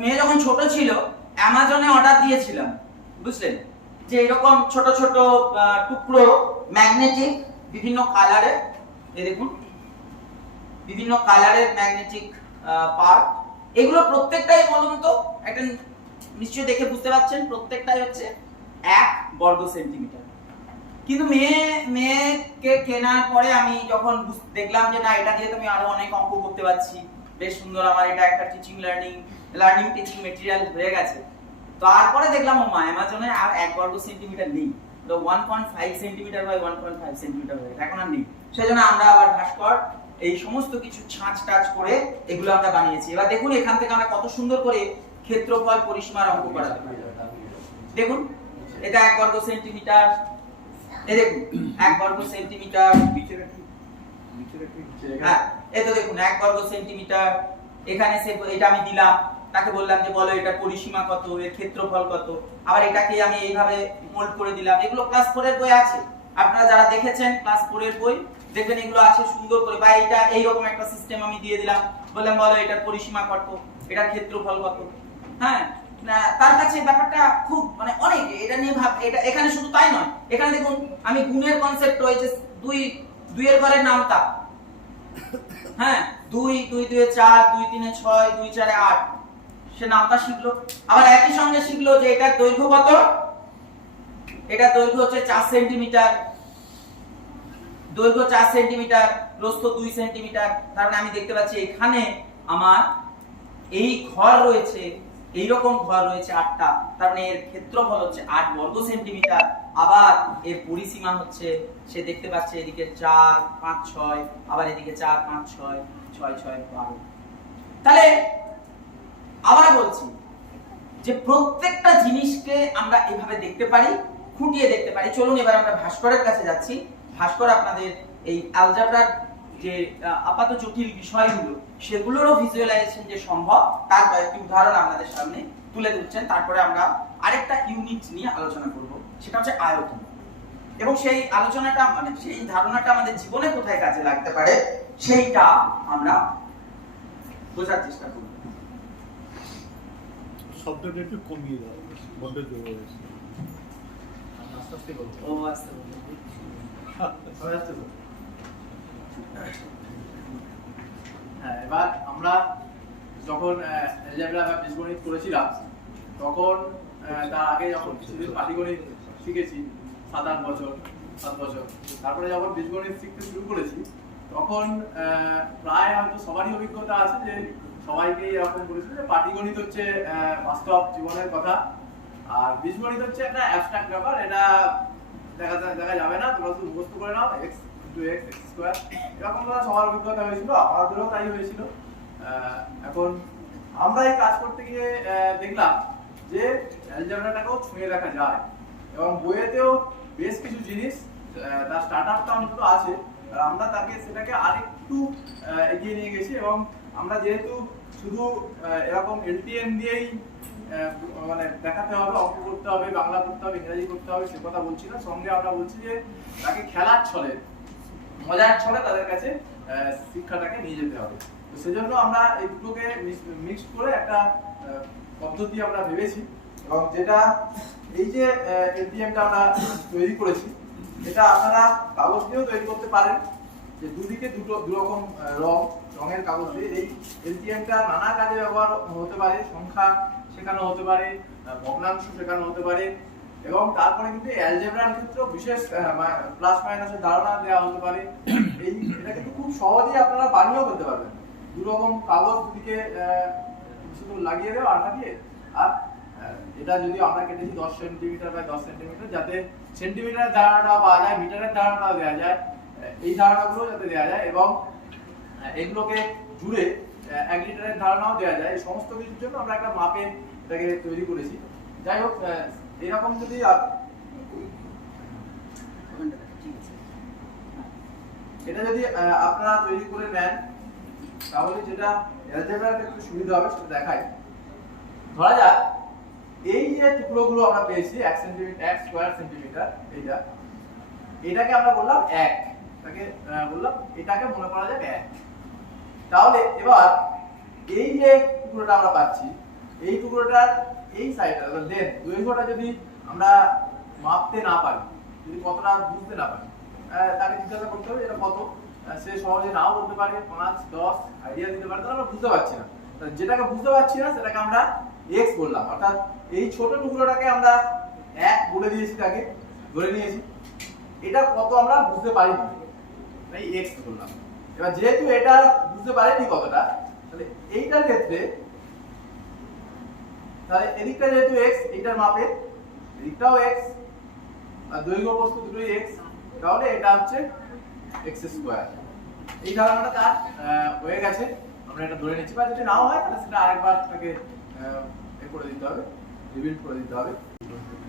মেয়ে যখন ছোট ছিল অ্যামাজনে অর্ডার দিয়েছিলাম, বুঝলেন, যে এরকম ছোট ছোট টুকরো ম্যাগনেটিক বিভিন্ন কালারের, এই দেখুন বিভিন্ন কালারের ম্যাগনেটিক পার্ট। এগুলো প্রত্যেকটাই বলুন তো একটা নিশ্চয়ই দেখে বুঝতে পারছেন প্রত্যেকটাই হচ্ছে 1 বর্গ সেন্টিমিটার। কিন্তু মেয়েকে কেনার পরে আমি যখন দেখলাম যে না এটা দিয়ে তো আমি আরো অনেক অঙ্ক করতে পারছি, বেশ সুন্দর, আমার এটা একটা টিচিং লার্নিং টিচিং মেটেরিয়াল হয়ে গেছে। তারপরে দেখলাম ও মা অ্যামাজনে আর 1 বর্গ সেন্টিমিটার নেই, তো 1.5 সেন্টিমিটার বাই 1.5 সেন্টিমিটার হয়ে গেছে, এখন আর নেই। সেজন্য আমরা আবার ভাস্কর এই সমস্ত কিছু ছাঁচ টাচ করে এগুলো আমরা বানিয়েছি। এবার দেখুন এখান থেকে আমরা কত সুন্দর করে ক্ষেত্রফল পরিসীমার অঙ্ক করাতে পারি। দেখুন এটা 1 বর্গ সেন্টিমিটার, এই দেখুন 1 বর্গ সেন্টিমিটার, হ্যাঁ এই তো দেখুন 1 বর্গ সেন্টিমিটার। এখানে এটা আমি দিলাম, তাকে বললাম যে বলো এটার পরিসীমা কত, এর ক্ষেত্রফল কত, আবার এটাকে আমি এইভাবে মোল্ড করে দিলাম। এগুলো ক্লাস 4 এর বই আছে, আপনারা যারা দেখেছেন ক্লাস 4 এর বই দেখবেন এগুলো আছে সুন্দর করে। বা এটা এইরকম একটা সিস্টেম আমি দিয়ে দিলাম, বললাম বলো এটার পরিসীমা কত, এটার ক্ষেত্রফল কত। হ্যাঁ, তার কাছে ব্যাপারটা খুব মানে অনেক এটা নিয়ে এটা এখানে শুধু তাই নয়, এখানে দেখুন আমি গুণের কনসেপ্ট রয়েছে, 2 এর ঘরের নামতা, হ্যাঁ 2 2 2 4 2 3 6 2 4 8 সে নামতা শিখলো। আবার একই সঙ্গে শিখলো যে এটার দৈর্ঘ্য কত, এটার দৈর্ঘ্য হচ্ছে 4 সেন্টিমিটার, দৈর্ঘ্য 4 সেন্টিমিটার, প্রস্থ 2 সেন্টিমিটার। তার মানে আমি দেখতে পাচ্ছি এখানে আমার এই ঘর রয়েছে, এইরকম ঘর রয়েছে 8টা, তার মানে এর ক্ষেত্রফল হচ্ছে 8 বর্গ সেন্টিমিটার। আবার এর পরিসীমা হচ্ছে সে দেখতে পাচ্ছে এদিকে 4 5 6, আবার এদিকে 4 5 6 6 6 12। তাহলে আবার বলছি যে প্রত্যেকটা জিনিসকে আমরা এভাবে দেখতে পারি, খুঁটিয়ে দেখতে পারি। চলুন এবার আমরা ভাস্করের কাছে যাচ্ছি। ভাস্কর আপনাদের এই অ্যালজেব্রার যে আপাত জটিল বিষয়গুলো সেগুলোরও ভিজুয়ালাইজেশন যে সম্ভব তার কয়েকটি উদাহরণ আপনাদের সামনে তুলে ধরছেন। তারপরে আমরা আরেকটা ইউনিট নিয়ে আলোচনা করব, সেটা হচ্ছে আয়তন। এবং সেই আলোচনাটা মানে সেই ধারণাটা আমাদের জীবনে কোথায় কাজে লাগতে পারে সেইটা আমরা বোঝার চেষ্টা করব। শব্দটা একটু কমিয়ে দাও, বন্ধ জোরে হয়েছে। আস্তে আস্তে বলবো। ও আস্তে বলুন। আস্তে বলবো। হ্যাঁ, এবার আমরা যখন অ্যালজেব্রা বা বীজগণিত করেছিলাম তখন তার আগে যখন কিছুদিন পাটিগণিত শিখেছি 7-8 বছর 7 বছর, তারপরে যখন বীজগণিত শিখতে শুরু করেছি তখন প্রায় হয়তো সবারই অভিজ্ঞতা আছে যে সবাইকে এরকম বলেছিল যে পাটিগণিত হচ্ছে বাস্তব জীবনের কথা, আর বীজগণিত হচ্ছে একটা অ্যাবস্ট্রাক্ট ব্যাপার, এটা দেখা যাবে না, তোমরা শুধু মুখস্থ করে নাও x × x x² এরকম কথা সবার অভিজ্ঞতা হয়েছিল, আমাদেরও তাই হয়েছিল। এখন আমরা এই কাজ করতে গিয়ে দেখলাম যে অ্যালজেব্রাটাকেও ছুঁয়ে দেখা যায় এবং বইয়েতেও বেশ কিছু জিনিস তার স্টার্টআপটা অন্তত আছে, আর আমরা সেটাকে আরেকটু এগিয়ে নিয়ে গেছি। এবং আমরা যেহেতু শুধু এরকম এলটিএম দিয়েই মানে দেখাতে হবে, অঙ্ক করতে হবে, বাংলা করতে হবে, ইংরেজি করতে হবে সে কথা বলছি না, সঙ্গে আমরা বলছি যে তাকে খেলার ছলে মজার ছলে তাদের কাছে শিক্ষাটাকে নিয়ে যেতে হবে। তো সেজন্য আমরা এই দুটোকে মিক্সড করে একটা পদ্ধতি আমরা ভেবেছি, এবং যেটা এই যে এলটিএমটা আমরা তৈরি করেছি এটা আপনারা কাগজ দিয়েও তৈরি করতে পারেন, যে দুদিকে দুরকম রঙের কাগজ দিয়ে এই এলটিএমটা নানা কাজে ব্যবহার হতে পারে, সংখ্যা শেখানো হতে পারে, ভগ্নাংশ শেখানো হতে পারে, এবং তারপরে কিন্তু অ্যালজেব্রার ক্ষেত্রেও বিশেষ প্লাস মাইনাসের ধারণা দেওয়া হতে পারে। এটা কিন্তু খুব সহজেই আপনারা বানিয়েও ফেলতে পারবেন। দুরকম কাগজ দুদিকে শুধু লাগিয়ে দেওয়া আঠা দিয়ে, আর এটা যদি আমরা কেটেছি 10 সেন্টিমিটার বাই 10 সেন্টিমিটার, যাতে সেন্টিমিটারের ধারণাটা পাওয়া যায়, মিটারের ধারণাটাও দেওয়া যায়, এই ধারণাগুলো যাতে দেওয়া যায়, এবং এগুলোকে জুড়ে 1 লিটারের ধারণাও দেওয়া যায়। এই সমস্ত কিছুর জন্য আমরা একটা মাপে এটাকে তৈরি করেছি। যাই হোক, এরকম যদি এটা যদি আপনারা তৈরি করে নেন, তাহলে যেটা অ্যালজেব্রার ক্ষেত্রে সুবিধা হবে সেটা দেখাই। ধরা যাক এই যে টুকরোগুলো আমরা পেয়েছি 1 সেন্টিমিটার 1 স্কয়ার সেন্টিমিটার, এটাকে আমরা বললাম 1, এটাকে বললাম, এটাকে মনে করা যাক 1। তাহলে এবার এই যে টুকরোটা আমরা পাচ্ছি, এই টুকরোটার এই সাইডটা দেন দৈর্ঘ্যটা যদি আমরা মাপতে না পারি, যদি কতটা বুঝতে না পারি, তাকে জিজ্ঞাসা করতে হবে এটা কত। সে সহজে নাও বলতে পারে, 5, 10 আইডিয়া দিতে পারে, তাহলে আমরা বুঝতে পারছি না। যেটাকে বুঝতে পারছি না সেটাকে আমরা x বললাম, অর্থাৎ এই ছোট টুকরোটাকে আমরা 1 বলে দিয়েছি, তাকে ধরে নিয়েছি। এটা কত আমরা বুঝতে পারিনি, তাই x বললাম। এবার যেহেতু এটা বুঝতে পারিনি কতটা, তাহলে এইটার ক্ষেত্রে তাহলে এদিকটা যেহেতু x, এইটার মাপে এদিকটাও x, আর দৈর্ঘ্য বস্তু দুটোই x, তাহলে এটা হচ্ছে x স্কয়ার। এই ধারণাটা তার হয়ে গেছে, আমরা এটা ধরে নিচ্ছি। বা যদি নাও হয় তাহলে সেটা আরেকবার তাকে করে দিতে হবে, রিবিল্ড করে দিতে হবে।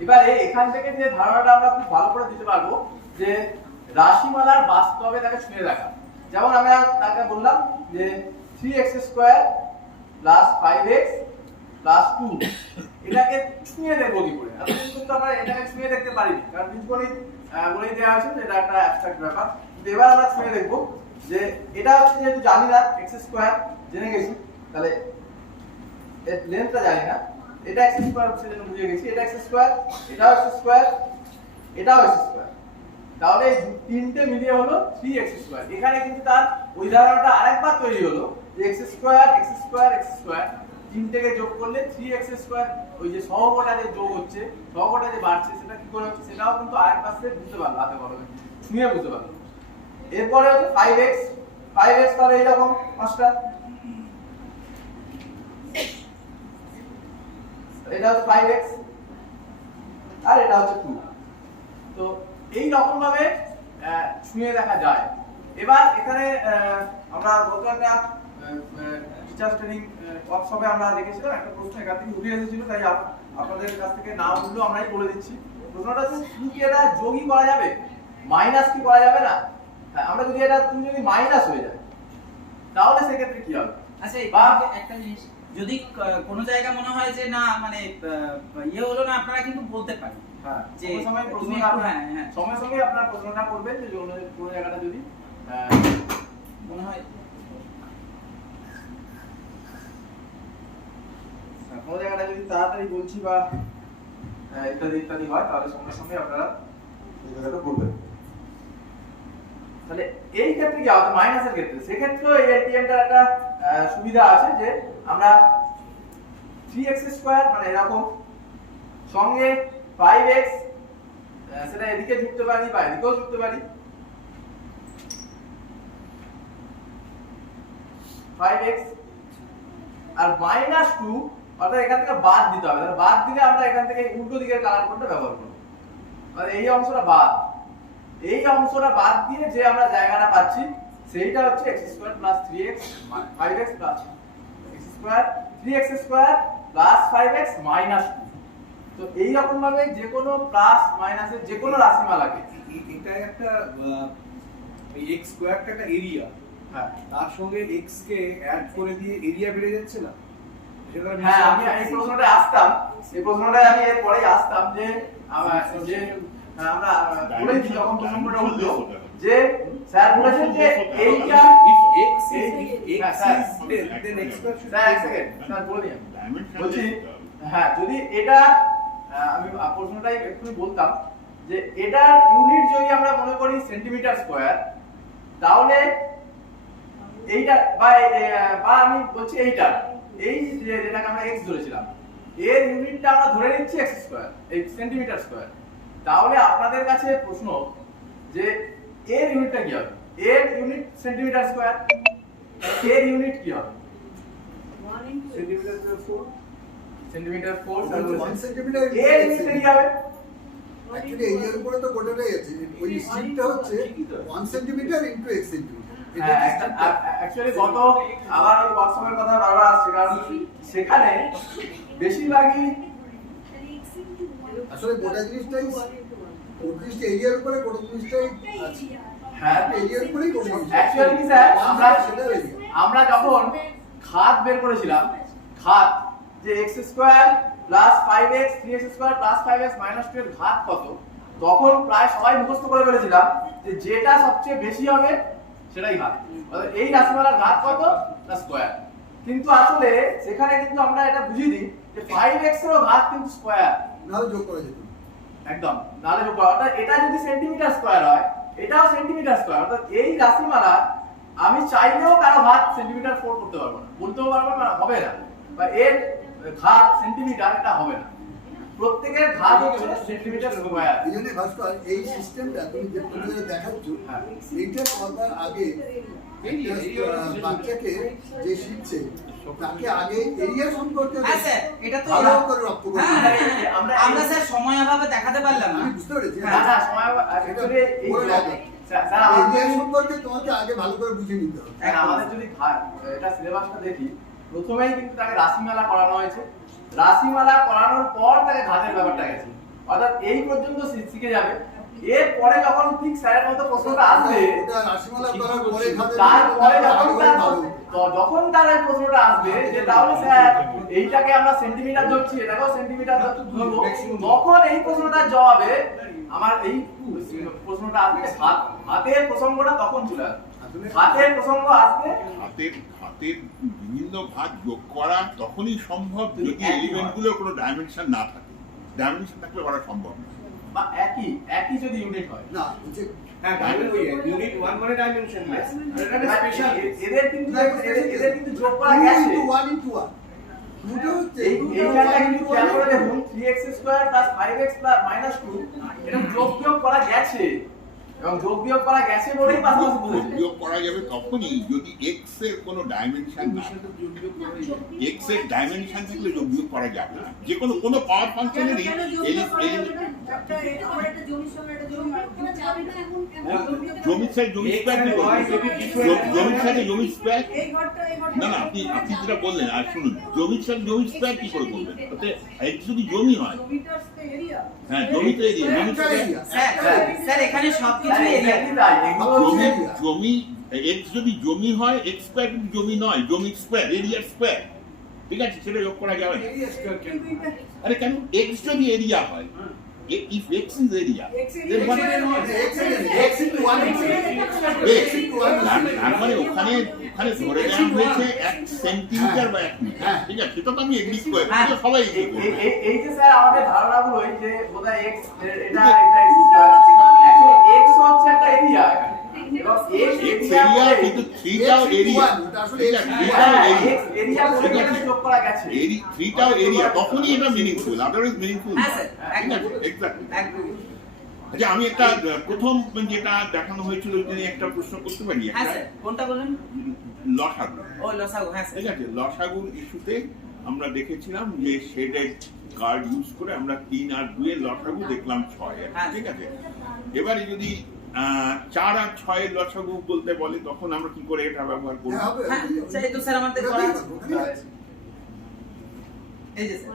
এবারে এখান থেকে যে ধারণাটা আমরা খুব ভালো করে দিতে পারবো যে রাশিমালার বাস্তবে তাকে ছুঁয়ে দেখা। যেমন আমরা তাকে বললাম যে 3x square plus 5x plus 2, এটাকে ছুঁয়ে দেখবো কি করে? কিন্তু আমরা এটাকে ছুঁয়ে দেখতে পারিনি, কারণ বীজগণিত বলেই দেওয়া হয়েছে যে এটা একটা অ্যাবস্ট্রাক্ট ব্যাপার। কিন্তু এবার আমরা ছুঁয়ে দেখবো যে এটা হচ্ছে, যেহেতু জানি না x স্কয়ার জেনে গেছি, তাহলে এর লেন্থটা জানি না, এটা x স্কয়ার সেজন্য বুঝে গেছি, এটা x স্কয়ার, এটাও x স্কয়ার, এটাও x স্কয়ার, তাহলে এই তিনটে মিলিয়ে হলো 3x স্কয়ার। এখানে কিন্তু তার ওই ধারণাটা আরেকবার তৈরি হলো যে x square x square x square, তিনটেকে যোগ করলে 3x স্কয়ার, ওই যে সহগটা যে যোগ হচ্ছে, সহগটা যে বাড়ছে, সেটা কি করে হচ্ছে সেটাও কিন্তু আরেকবার সে বুঝতে পারলো, হাতে কলমে ছুঁয়ে বুঝতে পারলো। এরপরে হচ্ছে 5x, তাহলে এইরকম পাঁচটা, এটা হচ্ছে 5x, আর এটা হচ্ছে 2। তো এই রকম ভাবে ছুঁয়ে দেখা যায়। এবার এখানে আমরা গত একটা টিচার ট্রেনিং ওয়ার্কশপে আমরা দেখেছিলাম, একটা প্রশ্ন এখান থেকে উঠে এসেছিল, তাই আপনাদের কাছ থেকে না উঠলেও আমরাই বলে দিচ্ছি। প্রশ্নটা হচ্ছে কি এটা যোগই করা যাবে, মাইনাস কি করা যাবে না? হ্যাঁ, আমরা যদি এটা তুমি যদি মাইনাস হয়ে যায় তাহলে সেক্ষেত্রে কি হবে? আচ্ছা, একটা জিনিস, যদি কোনো জায়গা মনে হয় যে না মানে ইয়ে হলো না, আপনারা কিন্তু বলতে পারেন। হ্যাঁ, যে সময় প্রশ্নটা সঙ্গে সঙ্গে আপনারা প্রশ্নটা করবেন, যে কোনো জায়গাটা যদি মনে হয় কোনো জায়গাটা যদি তাড়াতাড়ি বলছি বা ইত্যাদি ইত্যাদি হয়, তাহলে সঙ্গে সঙ্গে আপনারা এই জায়গাটা করবেন। তাহলে এই ক্ষেত্রে কি হবে মাইনাসের ক্ষেত্রে? সেক্ষেত্রেও এই এলটিএমটার একটা সুবিধা আছে যে আমরা 3x স্কয়ার মানে এরকম সঙ্গে 5x সেটা এদিকে যুক্ত পারি বা এদিকেও যুক্ত পারি, 5x আর -2, অর্থাৎ এখান থেকে বাদ দিতে হবে। তাহলে বাদ দিলে আমরা এখান থেকে উল্টো দিকের কালার কোডটা ব্যবহার করব। মানে এই অংশটা বাদ, এই অংশটা বাদ দিয়ে যে আমরা জায়গাটা পাচ্ছি সেইটা হচ্ছে x square plus 3x 5x plus x square 3x square plus 5x minus 2। তো এই রকম ভাবে যে কোনো প্লাস মাইনাসের যে কোনো রাশিমালাকে, এটা একটা এই x স্কয়ারটা একটা এরিয়া, হ্যাঁ তার সঙ্গে x কে অ্যাড করে দিয়ে এরিয়া বেড়ে যাচ্ছে না? হ্যাঁ, আমি এই প্রশ্নটা আসতাম, এই প্রশ্নটা আমি এর পরেই আসতাম যে আমরা বলেছি যখন প্রশ্নটা উঠলো যে স্যার বলেছেন যে এইটা x is then x square should sir এক সেকেন্ড স্যার বলে দিই, বলছি হ্যাঁ, যদি এটা আমি প্রশ্নটাই একটু বলতাম যে এটার ইউনিট যদি আমরা মনে করি সেন্টিমিটার স্কয়ার, তাহলে এইটা বা আমি বলছি এইটা এই যেটাকে আমরা x ধরেছিলাম এর ইউনিটটা আমরা ধরে নিচ্ছি x স্কয়ার এই সেন্টিমিটার স্কয়ার। তাহলে আপনাদের কাছে প্রশ্ন যে এর ইউনিটটা কি হবে? এর ইউনিট সেন্টিমিটার স্কয়ার, এর ইউনিট কি হবে? সেন্টিমিটার 4 1 সেন্টিমিটার এর ইউনিট কি হবে? অ্যাকচুয়ালি এরিয়ার উপরে তো গোটাটাই আছে, ওই স্ট্রিপটা হচ্ছে 1 centimetre into x centimetre. Actually গত আবার ওই ওয়ার্কশপের কথা বারবার আসছে, কারণ সেখানে বেশিরভাগই আসলে গোটা জিনিসটাই এরিয়ার উপরে গোটা জিনিসটাই আছে। হ্যাঁ এরিয়ার উপরেই গোটা জিনিস। অ্যাকচুয়ালি কি স্যার সেটা area। আমরা যখন ঘাত বের করেছিলাম, ঘাত যে x square plus 5x 3x square plus 5x minus 2 এর ঘাত কত, তখন প্রায় সবাই মুখস্থ করে ফেলেছিলাম যে যেটা সবচেয়ে বেশি হবে সেটাই ঘাত, অর্থাৎ এই রাশিমালার ঘাত কত তা স্কয়ার। কিন্তু আসলে সেখানে কিন্তু আমরা এটা বুঝিয়ে দিই যে 5x এরও ঘাত কিন্তু স্কয়ার, নাও যোগ করা যেত। একদম নালে যোগ করা, অর্থাৎ এটা যদি সেন্টিমিটার স্কয়ার হয় এটাও সেন্টিমিটার স্কয়ার, অর্থাৎ এই রাশিমালা আমি চাইলেও কারো ঘাত সেন্টিমিটার 4 করতে পারবো না, বলতেও পারবো না, হবে না, বা এর ঘাত সেন্টিমিটার এটা হবে না, প্রত্যেকের ঘাত হচ্ছে সেন্টিমিটার স্কয়ার। এই জন্য ভাস্কর এই সিস্টেমটা তুমি যে পদ্ধতিতে দেখাচ্ছ এইটা করার আগে একটা বাচ্চাকে যে শিখছে তাকে আগে এরিয়া সম্পর্কে হ্যাঁ স্যার, এটা তো ভালো করে রপ্ত করতে হ্যাঁ, হবে। হ্যাঁ, হ্যাঁ। আমরা স্যার সময় অভাবে দেখাতে পারলাম না। আমি বুঝতে পেরেছি। না না সময় অ্যাকচুয়ালি এই বলে রাখো। স্যার এরিয়া আমাদের সম্পর্কে তোমাকে আগে ভালো করে বুঝে নিতে হবে। আমাদের যদি এটা সিলেবাসটা দেখি, প্রথমেই কিন্তু তাকে রাশিমালা করানো হয়েছে, রাশিমালা করানোর পর তাকে ঘাতের ব্যাপারটা গেছে, অর্থাৎ এই পর্যন্ত শিখে যাবে। এরপরে যখন ঠিক স্যারের মতো প্রশ্নটা আসবে, ওটা রাশিমালা করার পরে খাবে তারপরে যখন ভালো। যখন তার এই প্রশ্নটা আসবে যে তাহলে স্যার এইটাকে আমরা সেন্টিমিটার ধরছি এটাকেও সেন্টিমিটার ধরবো, তখন এই প্রশ্নটার জবাবে আমার এই প্রশ্নটা আসবে, হাতের প্রসঙ্গটা তখন চলে আসবে, হাতের প্রসঙ্গ আসবে। হাতের বিভিন্ন ভাগ যোগ করা তখনই সম্ভব যদি এলিমেন্টগুলোর কোনো ডাইমেনশন না থাকে। ডাইমেনশন থাকলে করা সম্ভব না। বা একই যদি ইউনিট হয় না হচ্ছে হ্যাঁ ইউনিট 1 মানে ডাইমেনশন লেস, এটা স্পেশাল, এদের কিন্তু যোগ করা গেছে। 1 into 1 দুটো হচ্ছে এইখানটা কিন্তু খেয়াল করে দেখুন 3x² + 5x - 2 এটা যোগ বিয়োগ করা গেছে, এবং যোগ বিয়োগ করা গেছে বলেই পাশাপাশি বলেছে। যোগ করা যাবে তখনই যদি x এর কোনো ডাইমেনশন না থাকে। x এর ডাইমেনশন থাকলে যোগ বিয়োগ করা যাবে না। যে কোনো পাওয়ার ফাংশনেরই জমির সাথে জমি স্কয়ার কি করবে? জমির সাথে জমি স্কয়ার না না, আপনি যেটা বললেন আর শুনুন, জমির সাথে জমি স্কয়ার কি করে করবেন? ওতে x যদি জমি হয়, হ্যাঁ জমি তো এরিয়া, জমি স্যার স্যার এখানে সবকিছু এরিয়া। জমি x যদি জমি হয়, x স্কয়ার কিন্তু জমি নয়, জমি স্কয়ার, এরিয়া স্কয়ার, ঠিক আছে? সেটা যোগ করা যাবে না। আরে কেন? x যদি এরিয়া হয়, if x is area, then what? x into 1 তার মানে ওখানে ধরে নেওয়া হয়েছে 1 সেন্টিমিটার বা 1 মিটার, ঠিক আছে? সেটা তো আমি এগ্রি করি, সবাই এগ্রি করে। এই যে স্যার আমাদের ধারণাগুলো এই যে বোধহয় x এটা x স্কয়ার, অ্যাকচুয়ালি x হচ্ছে একটা এরিয়া, এবং x এরিয়া কিন্তু 3টাও এরিয়া, ঠিক আছে? 3টাও এরিয়া, এরিয়া বলে এখানে যোগ করা গেছে। 3টাও এরিয়া, তখনই এটা মিনিংফুল, আদারওয়াইজ মিনিংফুল না। হ্যাঁ স্যার, ঠিক আছে? এক্স্যাক্টলি। একদম। আচ্ছা, আমি একটা প্রথম যেটা দেখানো হয়েছিল ওইটা নিয়ে একটা প্রশ্ন করতে পারি? হ্যাঁ একটা স্যার, কোনটা বললেন? লসাগু, ও লসাগু, হ্যাঁ স্যার। ঠিক আছে? লসাগুর ইস্যুতে আমরা দেখেছিলাম যে শেডেড কার্ড ইউজ করে আমরা 3 আর 2 এর লসাগু দেখলাম 6, হ্যাঁ। ঠিক আছে? এবারে যদি 4 আর 6 এর লসাগু বলতে বলে তখন আমরা কি করে এটা ব্যবহার করব? হ্যাঁ স্যার, এই তো স্যার আমাদের করা আছে। এই যে স্যার,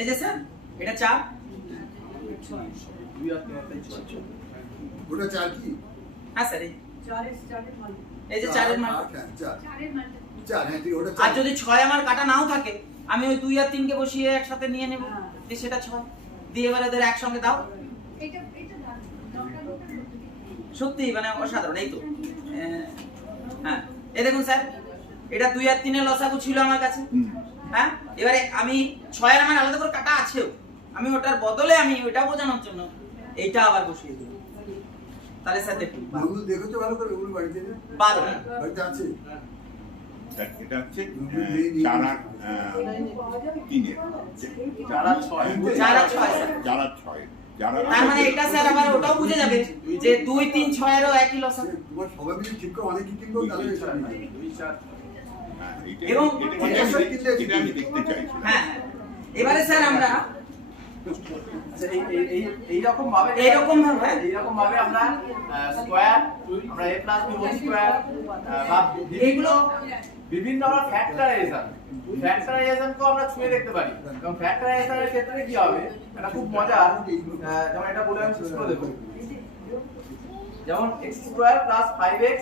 এই যে স্যার, এটা 4, ওটা 4 কি? হ্যাঁ স্যার, এই যে 4 এর মান। 4 হ্যাঁ ঠিক, ওটা আর 4। যদি 6 আমার কাটা নাও থাকে, আমি ওই 2 আর 3 কে বসিয়ে একসাথে নিয়ে নেব, যে সেটা 6 দিয়ে এবারে ধরে একসঙ্গে দাও। সত্যি মানে অসাধারণ, এই তো। হ্যাঁ, এই দেখুন স্যার, এটা 2 আর 3 এর লসাগু ছিল আমার কাছে, হ্যাঁ, এবারে আমি 6 এর আমার আলাদা করে কাটা আছেও, আমি ওটার বদলে আমি ওইটা বোঝানোর জন্য এইটা আবার বসিয়ে দিই। তাহলে স্যার দেখুন ওগুলো দেখেছো ভালো করে, ওগুলো বাড়িতে না? 12 বাড়িতে আছে? এটা হচ্ছে 4 আর 3 যারা 6 যারা 6 স্যার, যারা 6 যারা তার মানে এটা স্যার আবার ওটাও বুঝে যাবে যে 2 3 6 এরও একই লসাগু। তোমার সবাই মিলে ঠিক করে অনেক ঠিক করো, তাহলে এসব নিয়ে যাবে। 2 4 এবং এটা আমি দেখতে চাইছিলাম। হ্যাঁ, এবারে স্যার আমরা আচ্ছা এইরকম ভাবে এইরকম ভাবে আমরা স্কয়ার, আমরা a plus b whole square বা এইগুলো বিভিন্ন আমরা ফ্যাক্টরাইজেশন কো আমরা ছুঁয়ে দেখতে পারি। এবং ফ্যাক্টরাইজেশনের ক্ষেত্রে কি হবে, এটা খুব মজার, যেমন এটা বলে আমি শেষ করে দেব। যেমন x square plus 5x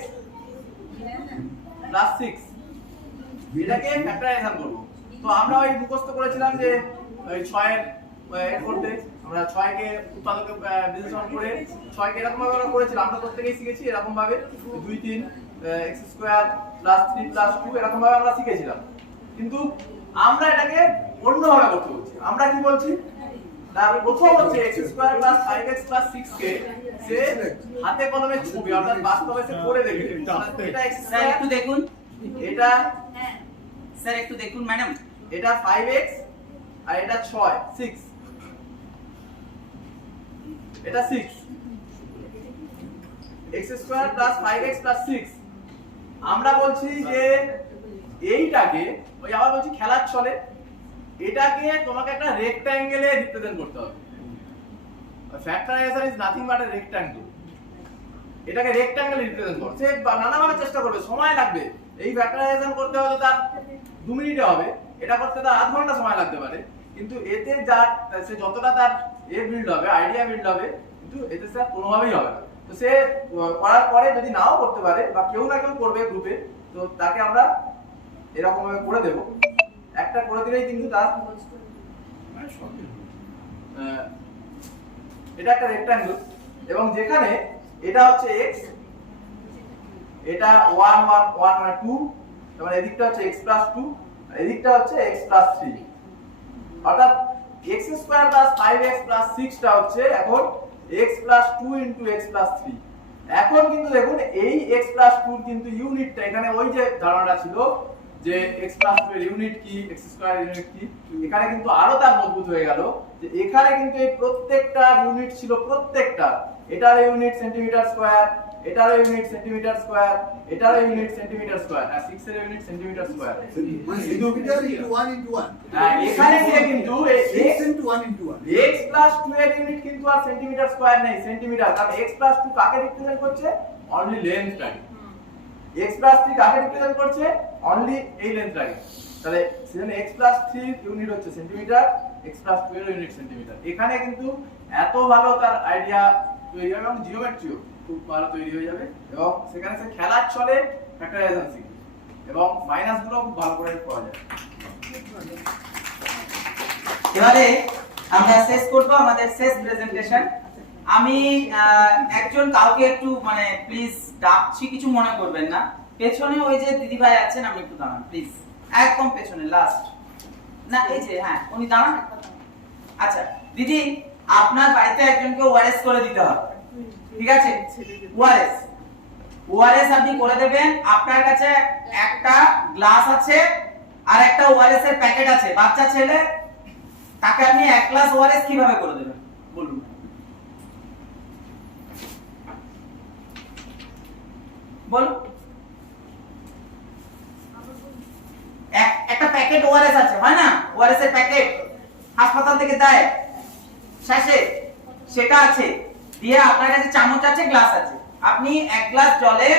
plus 6, এটাকে ফ্যাক্টরাইজেশন করব। তো আমরা ওই মুখস্থ করেছিলাম যে ওই 6 এর করতে আমরা 6 কে উৎপাদকে বিশ্লেষণ করে 6 কে এরকম ভাবে আমরা করেছিলাম, আমরা প্রত্যেকই শিখেছি এরকম ভাবে 2 3 x স্কয়ার প্লাস 3 প্লাস 2 এরকম ভাবে আমরা শিখেছিলাম। কিন্তু আমরা এটাকে অন্যভাবে করতে বলছি। আমরা কি বলছি না, প্রথম হচ্ছে x square plus 5x plus 6 কে সে হাতে কলমে ছবি অর্থাৎ বাস্তবে সে করে দেখবে। এটা x স্যার একটু দেখুন, এটা স্যার একটু দেখুন ম্যাডাম, এটা 5x আর এটা 6 এটা 6 x square plus 5x plus 6। আমরা বলছি যে এইটাকে ওই আবার বলছি খেলার ছলে এটাকে তোমাকে একটা রেক্ট্যাঙ্গেলে রিপ্রেজেন্ট করতে হবে। Factorisation is nothing but a rectangle. এটাকে রেক্ট্যাঙ্গেলে রিপ্রেজেন্ট করছে, নানাভাবে চেষ্টা করবে, সময় লাগবে। এই ফ্যাক্টরাইজেশন করতে হলে তার 2 মিনিটে হবে, এটা করতে তার আধ ঘন্টা সময় লাগতে পারে। কিন্তু এতে যার সে যতটা তার বিল্ড হবে, আইডিয়া বিল্ড হবে, কিন্তু এতে স্যার কোনোভাবেই হবে না। তো সে করার পরে যদি নাও করতে পারে বা কেউ না কেউ করবে গ্রুপে, তো তাকে আমরা এরকম ভাবে করে দেব। একটা করে দিলেই কিন্তু তার এটা একটা রেক্ট্যাঙ্গেল, এবং যেখানে এটা হচ্ছে x, এটা 1 1 1 মানে 2, মানে এদিকটা হচ্ছে x প্লাস 2 আর এদিকটা হচ্ছে x প্লাস 3। অর্থাৎ x square plus 5x plus 6 টা হচ্ছে এখন x plus 2 into x plus 3। এখন কিন্তু দেখুন এই x প্লাস 2 এর কিন্তু ইউনিটটা এখানে ওই যে ধারণাটা ছিল যে x প্লাস 2 এর ইউনিট কি, x স্কয়ার ইউনিট কি, এখানে কিন্তু আরো তার মজবুত হয়ে গেল যে এখানে কিন্তু এই প্রত্যেকটা ইউনিট ছিল, প্রত্যেকটা এটার ইউনিট সেন্টিমিটার স্কয়ার, এটার ইউনিট সেন্টিমিটার স্কয়ার, এটার ইউনিট সেন্টিমিটার স্কয়ার, আর 6 এর ইউনিট সেন্টিমিটার স্কয়ার। মানে সেন্টিমিটার ইনটু 1 ইনটু 1। হ্যাঁ, এখানে গিয়ে কিন্তু x into 1 into 1। x plus 2 এর ইউনিট কিন্তু আর সেন্টিমিটার স্কয়ার নেই, সেন্টিমিটার। কারণ x প্লাস 2 কাকে রিপ্রেজেন্ট করছে? অনলি লেন্থটাকে। x প্লাস 3 কাকে রিপ্রেজেন্ট করছে? অনলি এই লেন্থটাকে। তাহলে সেখানে x প্লাস 3 ইউনিট হচ্ছে সেন্টিমিটার, x প্লাস 2 এর ইউনিট সেন্টিমিটার। এখানে কিন্তু এত ভালো তার আইডিয়া তৈরি হবে এবং জিওমেট্রিও খুব ভালো তৈরি হয়ে যাবে, এবং সেখানে সে খেলার ছলে ফ্যাক্টরাইজেশন শিখবে এবং মাইনাস গুলো খুব ভালো করে পাওয়া যাবে। এবারে আমরা শেষ করব আমাদের শেষ প্রেজেন্টেশন। আমি একজন কাউকে একটু মানে প্লিজ ডাকছি, কিছু মনে করবেন না। পেছনে ওই যে দিদি ভাই আছেন, আপনি একটু দাঁড়ান প্লিজ, একদম পেছনে লাস্ট না, এই যে হ্যাঁ উনি দাঁড়ান। আচ্ছা দিদি, আপনার বাড়িতে একজনকে ওআরএস করে দিতে হবে, ঠিক আছে? ওআরএস আপনি করে দেবেন। আপনার কাছে একটা গ্লাস আছে আর একটা ওআরএস এর প্যাকেট আছে, বাচ্চা ছেলে, তাকে আপনি 1 গ্লাস ওআরএস কিভাবে করে দেবেন বলুন? বলুন। একটা প্যাকেট ওআরএস আছে, হয় না? ওআরএস এর প্যাকেট হাসপাতাল থেকে দেয় শেষে, সেটা আছে, দিয়ে আপনার কাছে চামচ আছে, গ্লাস আছে। আপনি 1 গ্লাস জলে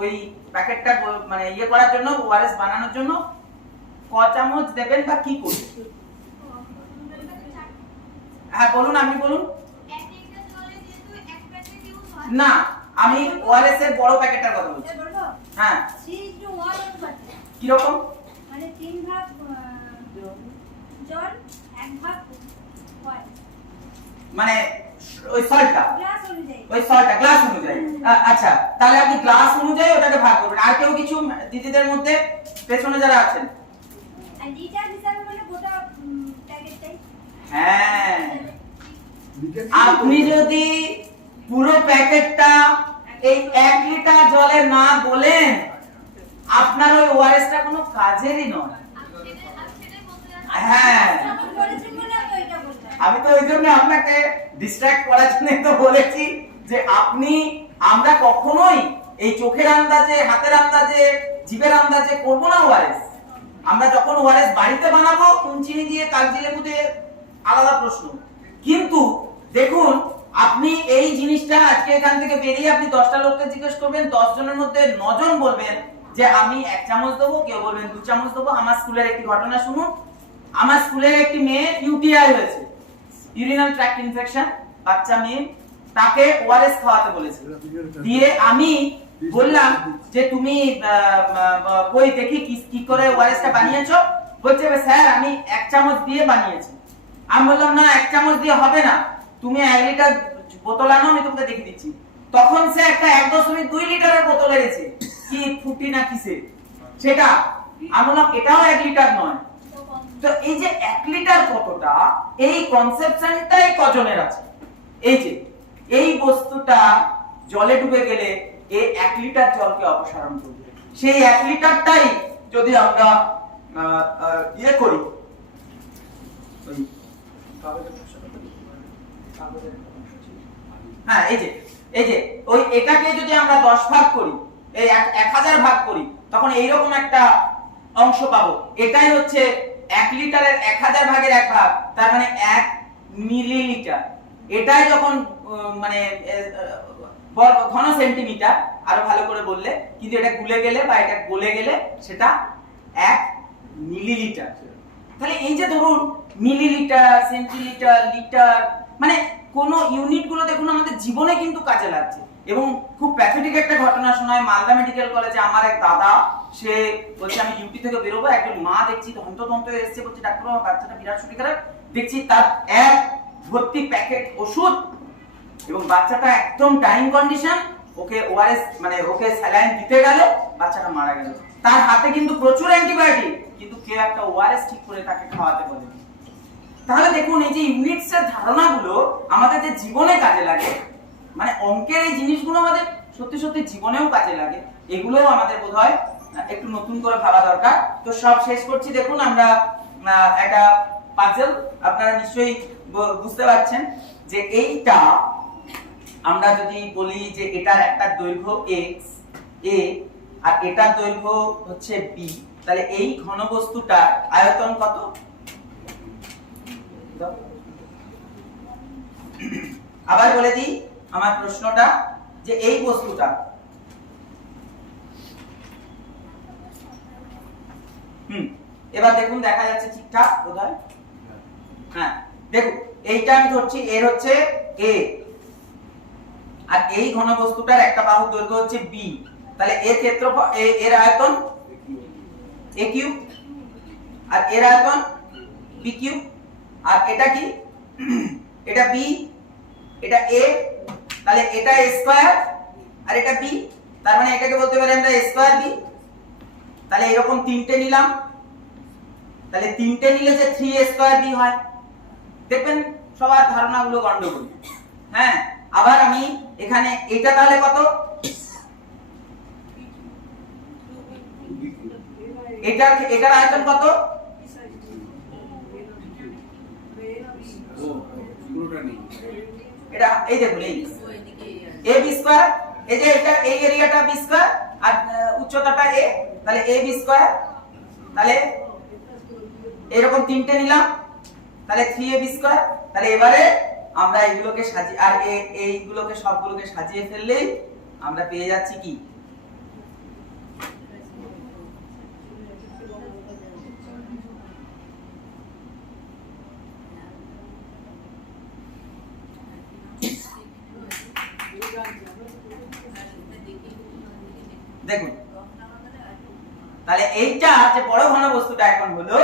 ওই প্যাকেটটা মানে ইয়ে করার জন্য, ওআরএস বানানোর জন্য ক চামচ দেবেন বা কি করবেন? হ্যাঁ বলুন, আপনি বলুন। না, আমি ওআরএস এর বড় প্যাকেটটার কথা বলছি। হ্যাঁ, কি রকম? মানে 3 ভাগ জল 1 ভাগ মানে ওই সল্টটা, গ্লাস অনুযায়ী, ওই সল্টটা গ্লাস অনুযায়ী। আচ্ছা, তাহলে আপনি গ্লাস অনুযায়ী ওটাকে ভাগ করবেন। আর কেউ কিছু দিদিদের মধ্যে পেছনে যারা আছেন? আর লিটার হিসাবে মানে গোটা প্যাকেটটাই। হ্যাঁ, লিটার আপনি যদি পুরো প্যাকেটটা এই 1 লিটার জলে না গোলেন, আপনার ওই ওআরএসটা কোনো কাজেরই নয়। হ্যাঁ, আমি বলেছি বলে আমি ওইটা বললাম। আমি তো ওই জন্য আপনাকে ডিস্ট্রাক্ট করার জন্য তো বলেছি যে আমরা কখনোই এই চোখের আন্দাজে, হাতের আন্দাজে, জিভের আন্দাজে করবো না ওআরএস। আমরা যখন ওআরএস বাড়িতে বানাবো নুন চিনি দিয়ে, কাগজি লেবু দিয়ে, আলাদা প্রশ্ন। কিন্তু দেখুন, আপনি এই জিনিসটা আজকে এখান থেকে বেরিয়ে আপনি 10টা লোককে জিজ্ঞেস করবেন, 10 জনের মধ্যে 9 জন বলবেন যে আমি 1 চামচ দেবো, কেউ বলবেন 2 চামচ দেবো। আমার স্কুলের একটি ঘটনা শুনুন। আমার স্কুলের একটি মেয়ে ইউটিআই হয়েছে, ইউরিনাল ট্র্যাক্ট ইনফেকশন, বাচ্চা মেয়ে, তাকে ওআরএস খাওয়াতে বলেছে। দিয়ে আমি বললাম যে তুমি কই দেখি কি করে ওআরএসটা বানিয়েছো। বলছে স্যার আমি 1 চামচ দিয়ে বানিয়েছি। আমি বললাম না, 1 চামচ দিয়ে হবে না, তুমি 1 লিটার বোতল আনো, আমি তোমাকে দেখিয়ে দিচ্ছি। তখন সে একটা 1.2 লিটারের বোতল এনেছে, কি ফুটি না কিসে সেটা। আমি বললাম এটাও 1 লিটার নয়। তো এই যে 1 লিটার কতটা, এই কনসেপশনটাই কজনের আছে। এই বস্তুটা জলে ডুবে গেলে এই 1 লিটার জলকে অপসারণ করবে। সেই 1 লিটারটাই যদি আমরা ইয়ে করি, হ্যাঁ এই যে ওই এটাকে যদি আমরা 10 ভাগ করি, এই 1000 ভাগ করি, তখন এইরকম একটা অংশ পাবো। এটাই হচ্ছে 1 লিটারের 1000 ভাগের 1 ভাগ, তার মানে 1 মিলিলিটার। এটাই যখন মানে ঘন সেন্টিমিটার, আরো ভালো করে বললে, কিন্তু এটা গুলে গেলে বা এটা গলে গেলে সেটা 1 মিলিলিটার। তাহলে এই যে ধরুন মিলিলিটার, সেন্টিলিটার, লিটার, মানে কোন ইউনিট গুলো দেখুন আমাদের জীবনে কিন্তু কাজে লাগছে। এবং খুব প্যাথেটিক একটা ঘটনা শোনায় মালদা মেডিকেল কলেজে। আমার এক দাদা, সে বলছে আমি ডিউটি থেকে বেরোবো, একজন মা দেখছি হন্তদন্ত হয়ে এসেছে, বলছে ডাক্তার আমার বাচ্চাটা বিরাট শরীর খারাপ, দেখছি তার 1 ভর্তি প্যাকেট ওষুধ, এবং বাচ্চাটা একদম ডাইং কন্ডিশন, ওকে ওআরএস মানে ওকে স্যালাইন দিতে গেল, বাচ্চাটা মারা গেল। তার হাতে কিন্তু প্রচুর অ্যান্টিবায়োটিক, কিন্তু কেউ একটা ওআরএস ঠিক করে তাকে খাওয়াতে বলেনি। তাহলে দেখুন এই যে ইউনিটস এর ধারণাগুলো আমাদের যে জীবনে কাজে লাগে, মানে অঙ্কের এই জিনিসগুলো আমাদের সত্যি সত্যি জীবনেও কাজে লাগে, এগুলোও আমাদের বোধহয় একটু নতুন করে ভাবা দরকার। তো সব শেষ করছি। দেখুন আমরা একটা পাজল, আপনারা নিশ্চয়ই বুঝতে পারছেন যে এইটা আমরা যদি বলি যে এটার একটা দৈর্ঘ্য x a আর এটার দৈর্ঘ্য হচ্ছে b, তাহলে এই ঘনবস্তুটার আয়তন কত? আবার বলে দিই আমার প্রশ্নটা, যে এই বস্তুটা এবার দেখুন দেখা যাচ্ছে ঠিকঠাক বোধহয়। হ্যাঁ দেখুন, এইটা আমি ধরছি এর হচ্ছে a, আর এই ঘনবস্তুটার একটা বাহুর দৈর্ঘ্য হচ্ছে b, তাহলে এর ক্ষেত্রফল, এর আয়তন a কিউব, আর এর আয়তন b কিউব। আর এটা কি? এটা b, এটা a, তাহলে এটা a স্কয়ার আর এটা b, তার মানে এটাকে বলতে পারি আমরা a স্কয়ার b। তাহলে এরকম তিনটে নিলাম, তাহলে তিনটে নিলে যে 3a স্কয়ার b হয়। দেখবেন সবার ধারণাগুলো গন্ডগোল। হ্যাঁ, আবার আমি এখানে এটা তাহলে কত? এটার আয়তন কত? এটা এই দেখুন এই a b স্কয়ার, এই যে এটা এই এরিয়াটা b স্কয়ার আর উচ্চতাটা a, তাহলে a b স্কয়ার। তাহলে এরকম তিনটে নিলাম, তাহলে 3ab স্কয়ার। তাহলে এবারে আমরা এইগুলোকে সাজিয়ে, আর এইগুলোকে সবগুলোকে সাজিয়ে ফেললেই আমরা পেয়ে যাচ্ছি কি? দেখুন, তাহলে এইটা যে বড় ঘনবস্তুটা এখন হলো,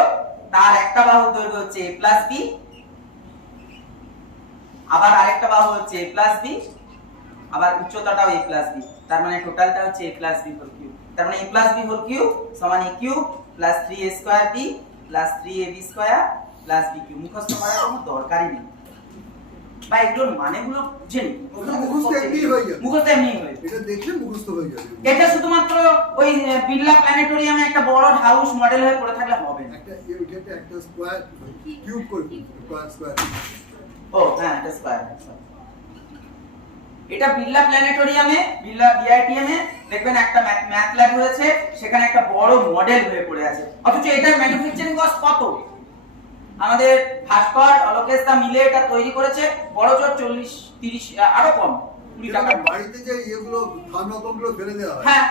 তার একটা বাহুর দৈর্ঘ্য হচ্ছে a প্লাস b, আবার আরেকটা বাহু হচ্ছে a প্লাস b, আবার উচ্চতাটাও a প্লাস b, তার মানে টোটালটা হচ্ছে a plus b whole cube. তার মানে a plus b whole cube সমান a cube plus 3a square b plus 3ab square plus bq মুখস্থ করার কোনো দরকারই নেই বা এগুলোর মানেগুলো বুঝেনি মুখস্থ এমনি হয়ে যাবে। মুখস্থ এমনি হয়ে যাবে। এটা দেখলে মুখস্থ হয়ে যাবে। এটা শুধুমাত্র ওই বিড়লা প্ল্যানেটোরিয়ামে একটা বড় হাউস মডেল হয়ে পড়ে থাকলে হবে না। একটা স্কয়ার কিউব করে স্কয়ার ও হ্যাঁ এটা স্কয়ার। এটা বিড়লা প্ল্যানেটোরিয়ামে বিড়লা বিআইটিএম এ দেখবেন একটা ম্যাথ ল্যাব হয়েছে, সেখানে একটা বড় মডেল হয়ে পড়ে আছে, অথচ এটার ম্যানুফ্যাকচারিং কস্ট কত? আমাদের ভাস্কর অলোকেশদা মিলে এটা তৈরি করেছে বড় জোর 40-30 আরো কম 20 টাকা। বাড়িতে যে এগুলো থার্মোকলগুলো ফেলে দেওয়া হয়, হ্যাঁ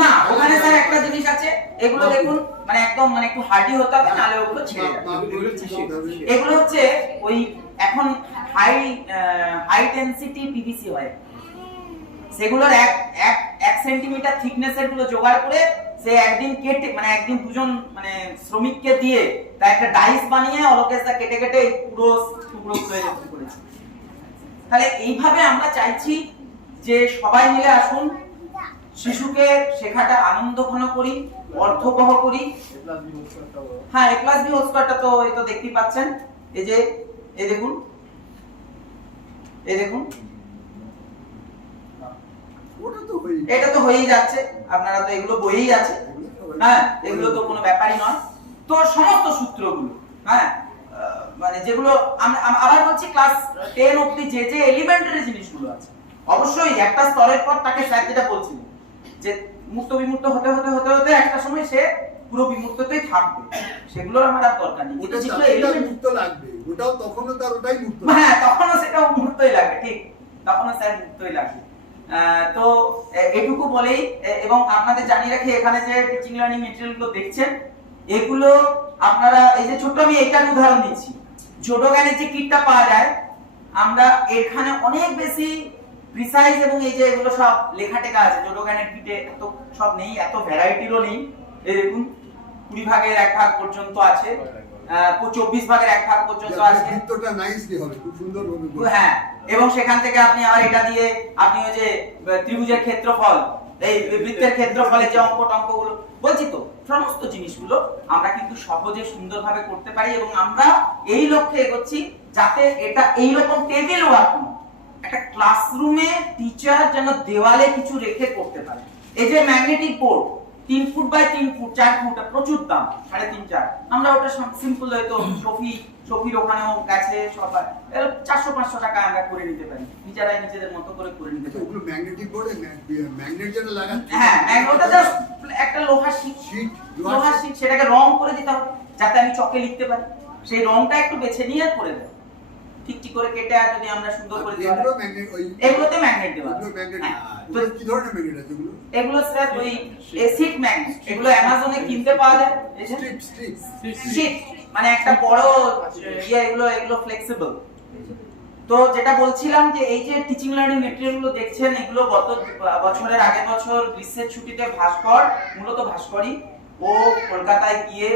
না ওখানে স্যার একটা জিনিস আছে, এগুলো দেখুন মানে একদম মানে একটু হার্ডি হতে হবে, নালে ওগুলো ছেড়ে যাবে। এগুলো হচ্ছে ওই এখন হাই ডেনসিটি পিভিসি হয়, সেগুলোর এক সেন্টিমিটার থিকনেসের গুলো জোগাড় করে সে একদিন কেটে মানে একদিন দুজন মানে শ্রমিককে দিয়ে তা একটা ডাইস বানিয়ে অলোকেশদা কেটে কেটে পুরো টুকরো তৈরি করেছে। তাহলে এইভাবে আমরা চাইছি যে সবাই মিলে আসুন, শিশুকে শেখাটা আনন্দঘন করি, অর্থবহ করি। হ্যাঁ a প্লাস b হোল স্কয়ারটা তো এই তো দেখতেই পাচ্ছেন, এই যে এই দেখুন ওটা তো হয়ে এটা তো হয়েই যাচ্ছে, আপনারা তো এগুলো বইয়েই আছে। হ্যাঁ এগুলো তো কোনো ব্যাপারই নয়। তো সমস্ত সূত্রগুলো হ্যাঁ মানে যেগুলো আবার বলছি ক্লাস 10 অবধি যে যে এলিমেন্টারি জিনিসগুলো আছে, অবশ্যই একটা স্তরের পর তাকে স্যার যেটা বলছিলেন যে মুক্ত বিমুক্ত হতে হতে হতে হতে একটা সময় সে পুরো বিমুক্ততেই থাকবে, সেগুলোর আমার আর দরকার নেই। ওটা যেগুলো চাকরিটা element- মুক্ত লাগবে, ওটাও তখনও তার ওটাই মুক্ত লাগবে। হ্যাঁ তখনও সেটাও মুক্তই লাগবে, ঠিক তখনও স্যার মুক্তই লাগবে। তো এটুকু বলেই এবং আপনাদের জানিয়ে রাখি এখানে যে টিচিং লার্নিং মেটেরিয়ালগুলো দেখছেন এগুলো আপনারা এই যে ছোট্ট আমি এটার উদাহরণ দিচ্ছি, জোডোগানের যে কিটটা পাওয়া যায় আমরা এখানে অনেক বেশি প্রিসাইজ এবং এই যে এগুলো সব লেখা টেকা আছে জোডোগানের কিটে এত সব নেই, এত ভ্যারাইটিরও নেই। এই দেখুন 20 ভাগের 1 ভাগ পর্যন্ত আছে, 24 ভাগের 1 ভাগ পর্যন্ত আছে। বৃত্তটা নাইসলি হবে, খুব সুন্দর হবে। হ্যাঁ এবং সেখান থেকে আপনি আবার এটা দিয়ে আপনি ওই যে ত্রিভুজের ক্ষেত্রফল এই বৃত্তের ক্ষেত্রফলের যে অঙ্কগুলো বলছি, তো সমস্ত জিনিসগুলো আমরা কিন্তু সহজে সুন্দরভাবে করতে পারি এবং আমরা এই লক্ষ্যে এগোচ্ছি যাতে এটা এইরকম টেবিল ওয়ার্ক নয়, একটা ক্লাসরুমে টিচার যেন দেওয়ালে কিছু রেখে করতে পারে। এই যে magnetic board 3 foot by 3 foot 4 foot প্রচুর দাম 3.5-4, আমরা ওটা সিম্পল হয়তো সফির ওখানেও গেছে সবাই 400-500 টাকা আমরা করে নিতে পারি, নিজেরাই নিজেদের মতো করে নিতে পারি। ওগুলো ম্যাগনেটিক বোর্ডে ম্যাগনেট যেটা লাগাচ্ছে, হ্যাঁ ওটা জাস্ট একটা লোহার শীট সেটাকে রং করে দিতে হবে যাতে আমি চকে লিখতে পারি, সেই রংটা একটু বেছে নিয়ে করে দেব, ঠিক করে কেটে আর যদি আমরা সুন্দর করে দিই এগুলো ম্যাগনেট, এগুলোতে ম্যাগনেট দেওয়া আছে। এগুলো ম্যাগনেট। হ্যাঁ, তো কি ধরনের ম্যাগনেট আছে এগুলো? এগুলো স্যার ওই এসিড ম্যাগনেট, এগুলো অ্যামাজনে কিনতে পাওয়া যায়, স্ট্রিপ শীট মানে একটা বড় এগুলো ফ্লেক্সিবল। তো যেটা বলছিলাম যে এই যে টিচিং লার্নিং মেটেরিয়াল গুলো দেখছেন এগুলো গত বছরের আগের বছর গ্রীষ্মের ছুটিতে মূলত ভাস্করই ও কলকাতায় গিয়ে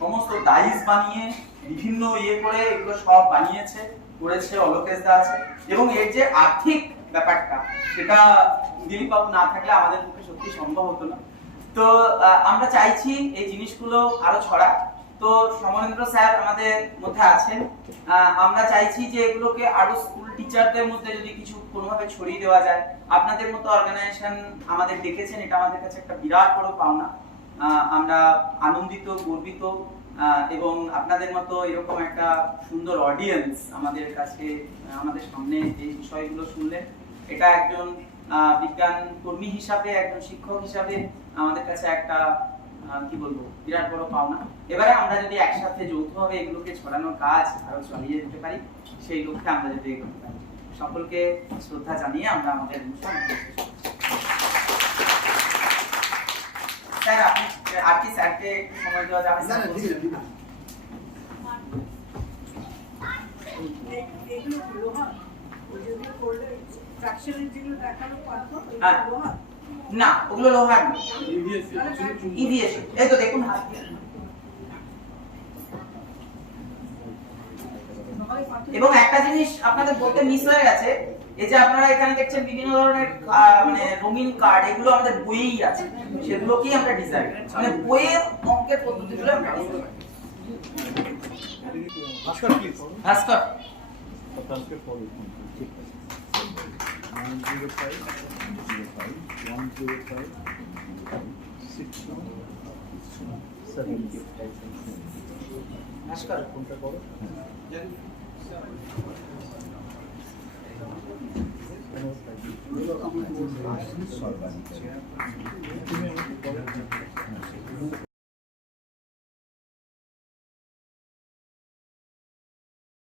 সমস্ত ডাইস বানিয়ে বিভিন্ন করে এগুলো সব বানিয়েছে করেছে, অলোকেশদা আছে এবং এর যে আর্থিক ব্যাপারটা সেটা দিলীপ বাবু না থাকলে আমাদের পক্ষে সত্যি সম্ভব হতো না। তো আমরা চাইছি এই জিনিসগুলো আরো ছড়া। তো সমরেন্দ্র স্যার আমাদের মধ্যে আছেন, আমরা চাইছি যে এগুলোকে আরো স্কুল টিচারদের মধ্যে যদি কিছু কোনোভাবে ছড়িয়ে দেওয়া যায়। আপনাদের মতো অর্গানাইজেশন আমাদের ডেকেছেন, এটা আমাদের কাছে একটা বিরাট বড় পাওনা, আমরা আনন্দিত গর্বিত এবং আপনাদের মতো এরকম একটা সুন্দর অডিয়েন্স আমাদের কাছে আমাদের সামনে এই বিষয়গুলো শুনলেন, এটা একজন বিজ্ঞান কর্মী হিসাবে একজন শিক্ষক হিসাবে আমাদের কাছে একটা কি বলবো বিরাট বড় পাওনা। এবারে আমরা যদি একসাথে যৌথভাবে এগুলোকে ছড়ানোর কাজ আরো চালিয়ে যেতে পারি, সেই লক্ষ্যে আমরা যদি এগোতে পারি। সকলকে শ্রদ্ধা জানিয়ে আমরা আমাদের অনুষ্ঠান স্যার আপনি আর কি স্যারকে সময় দেওয়া যাবে? স্যার না ওগুলো লোহার না, ইভিএস। এই তো দেখুন এবং একটা জিনিস আপনাদের বলতে মিস হয়ে গেছে, এই যে আপনারা এখানে দেখছেন বিভিন্ন ধরনের মানে রঙিন কার্ড, এগুলো আমাদের বইয়েই আছে, সেগুলোকেই আমরা ডিজাইন মানে বইয়ের অঙ্কের পদ্ধতিগুলো আমরা ভাস্কর কি ভাস্কর ভাস্কর পরে ঠিক আছে 905 105 69 ভাস্কর কোনটা করো আমার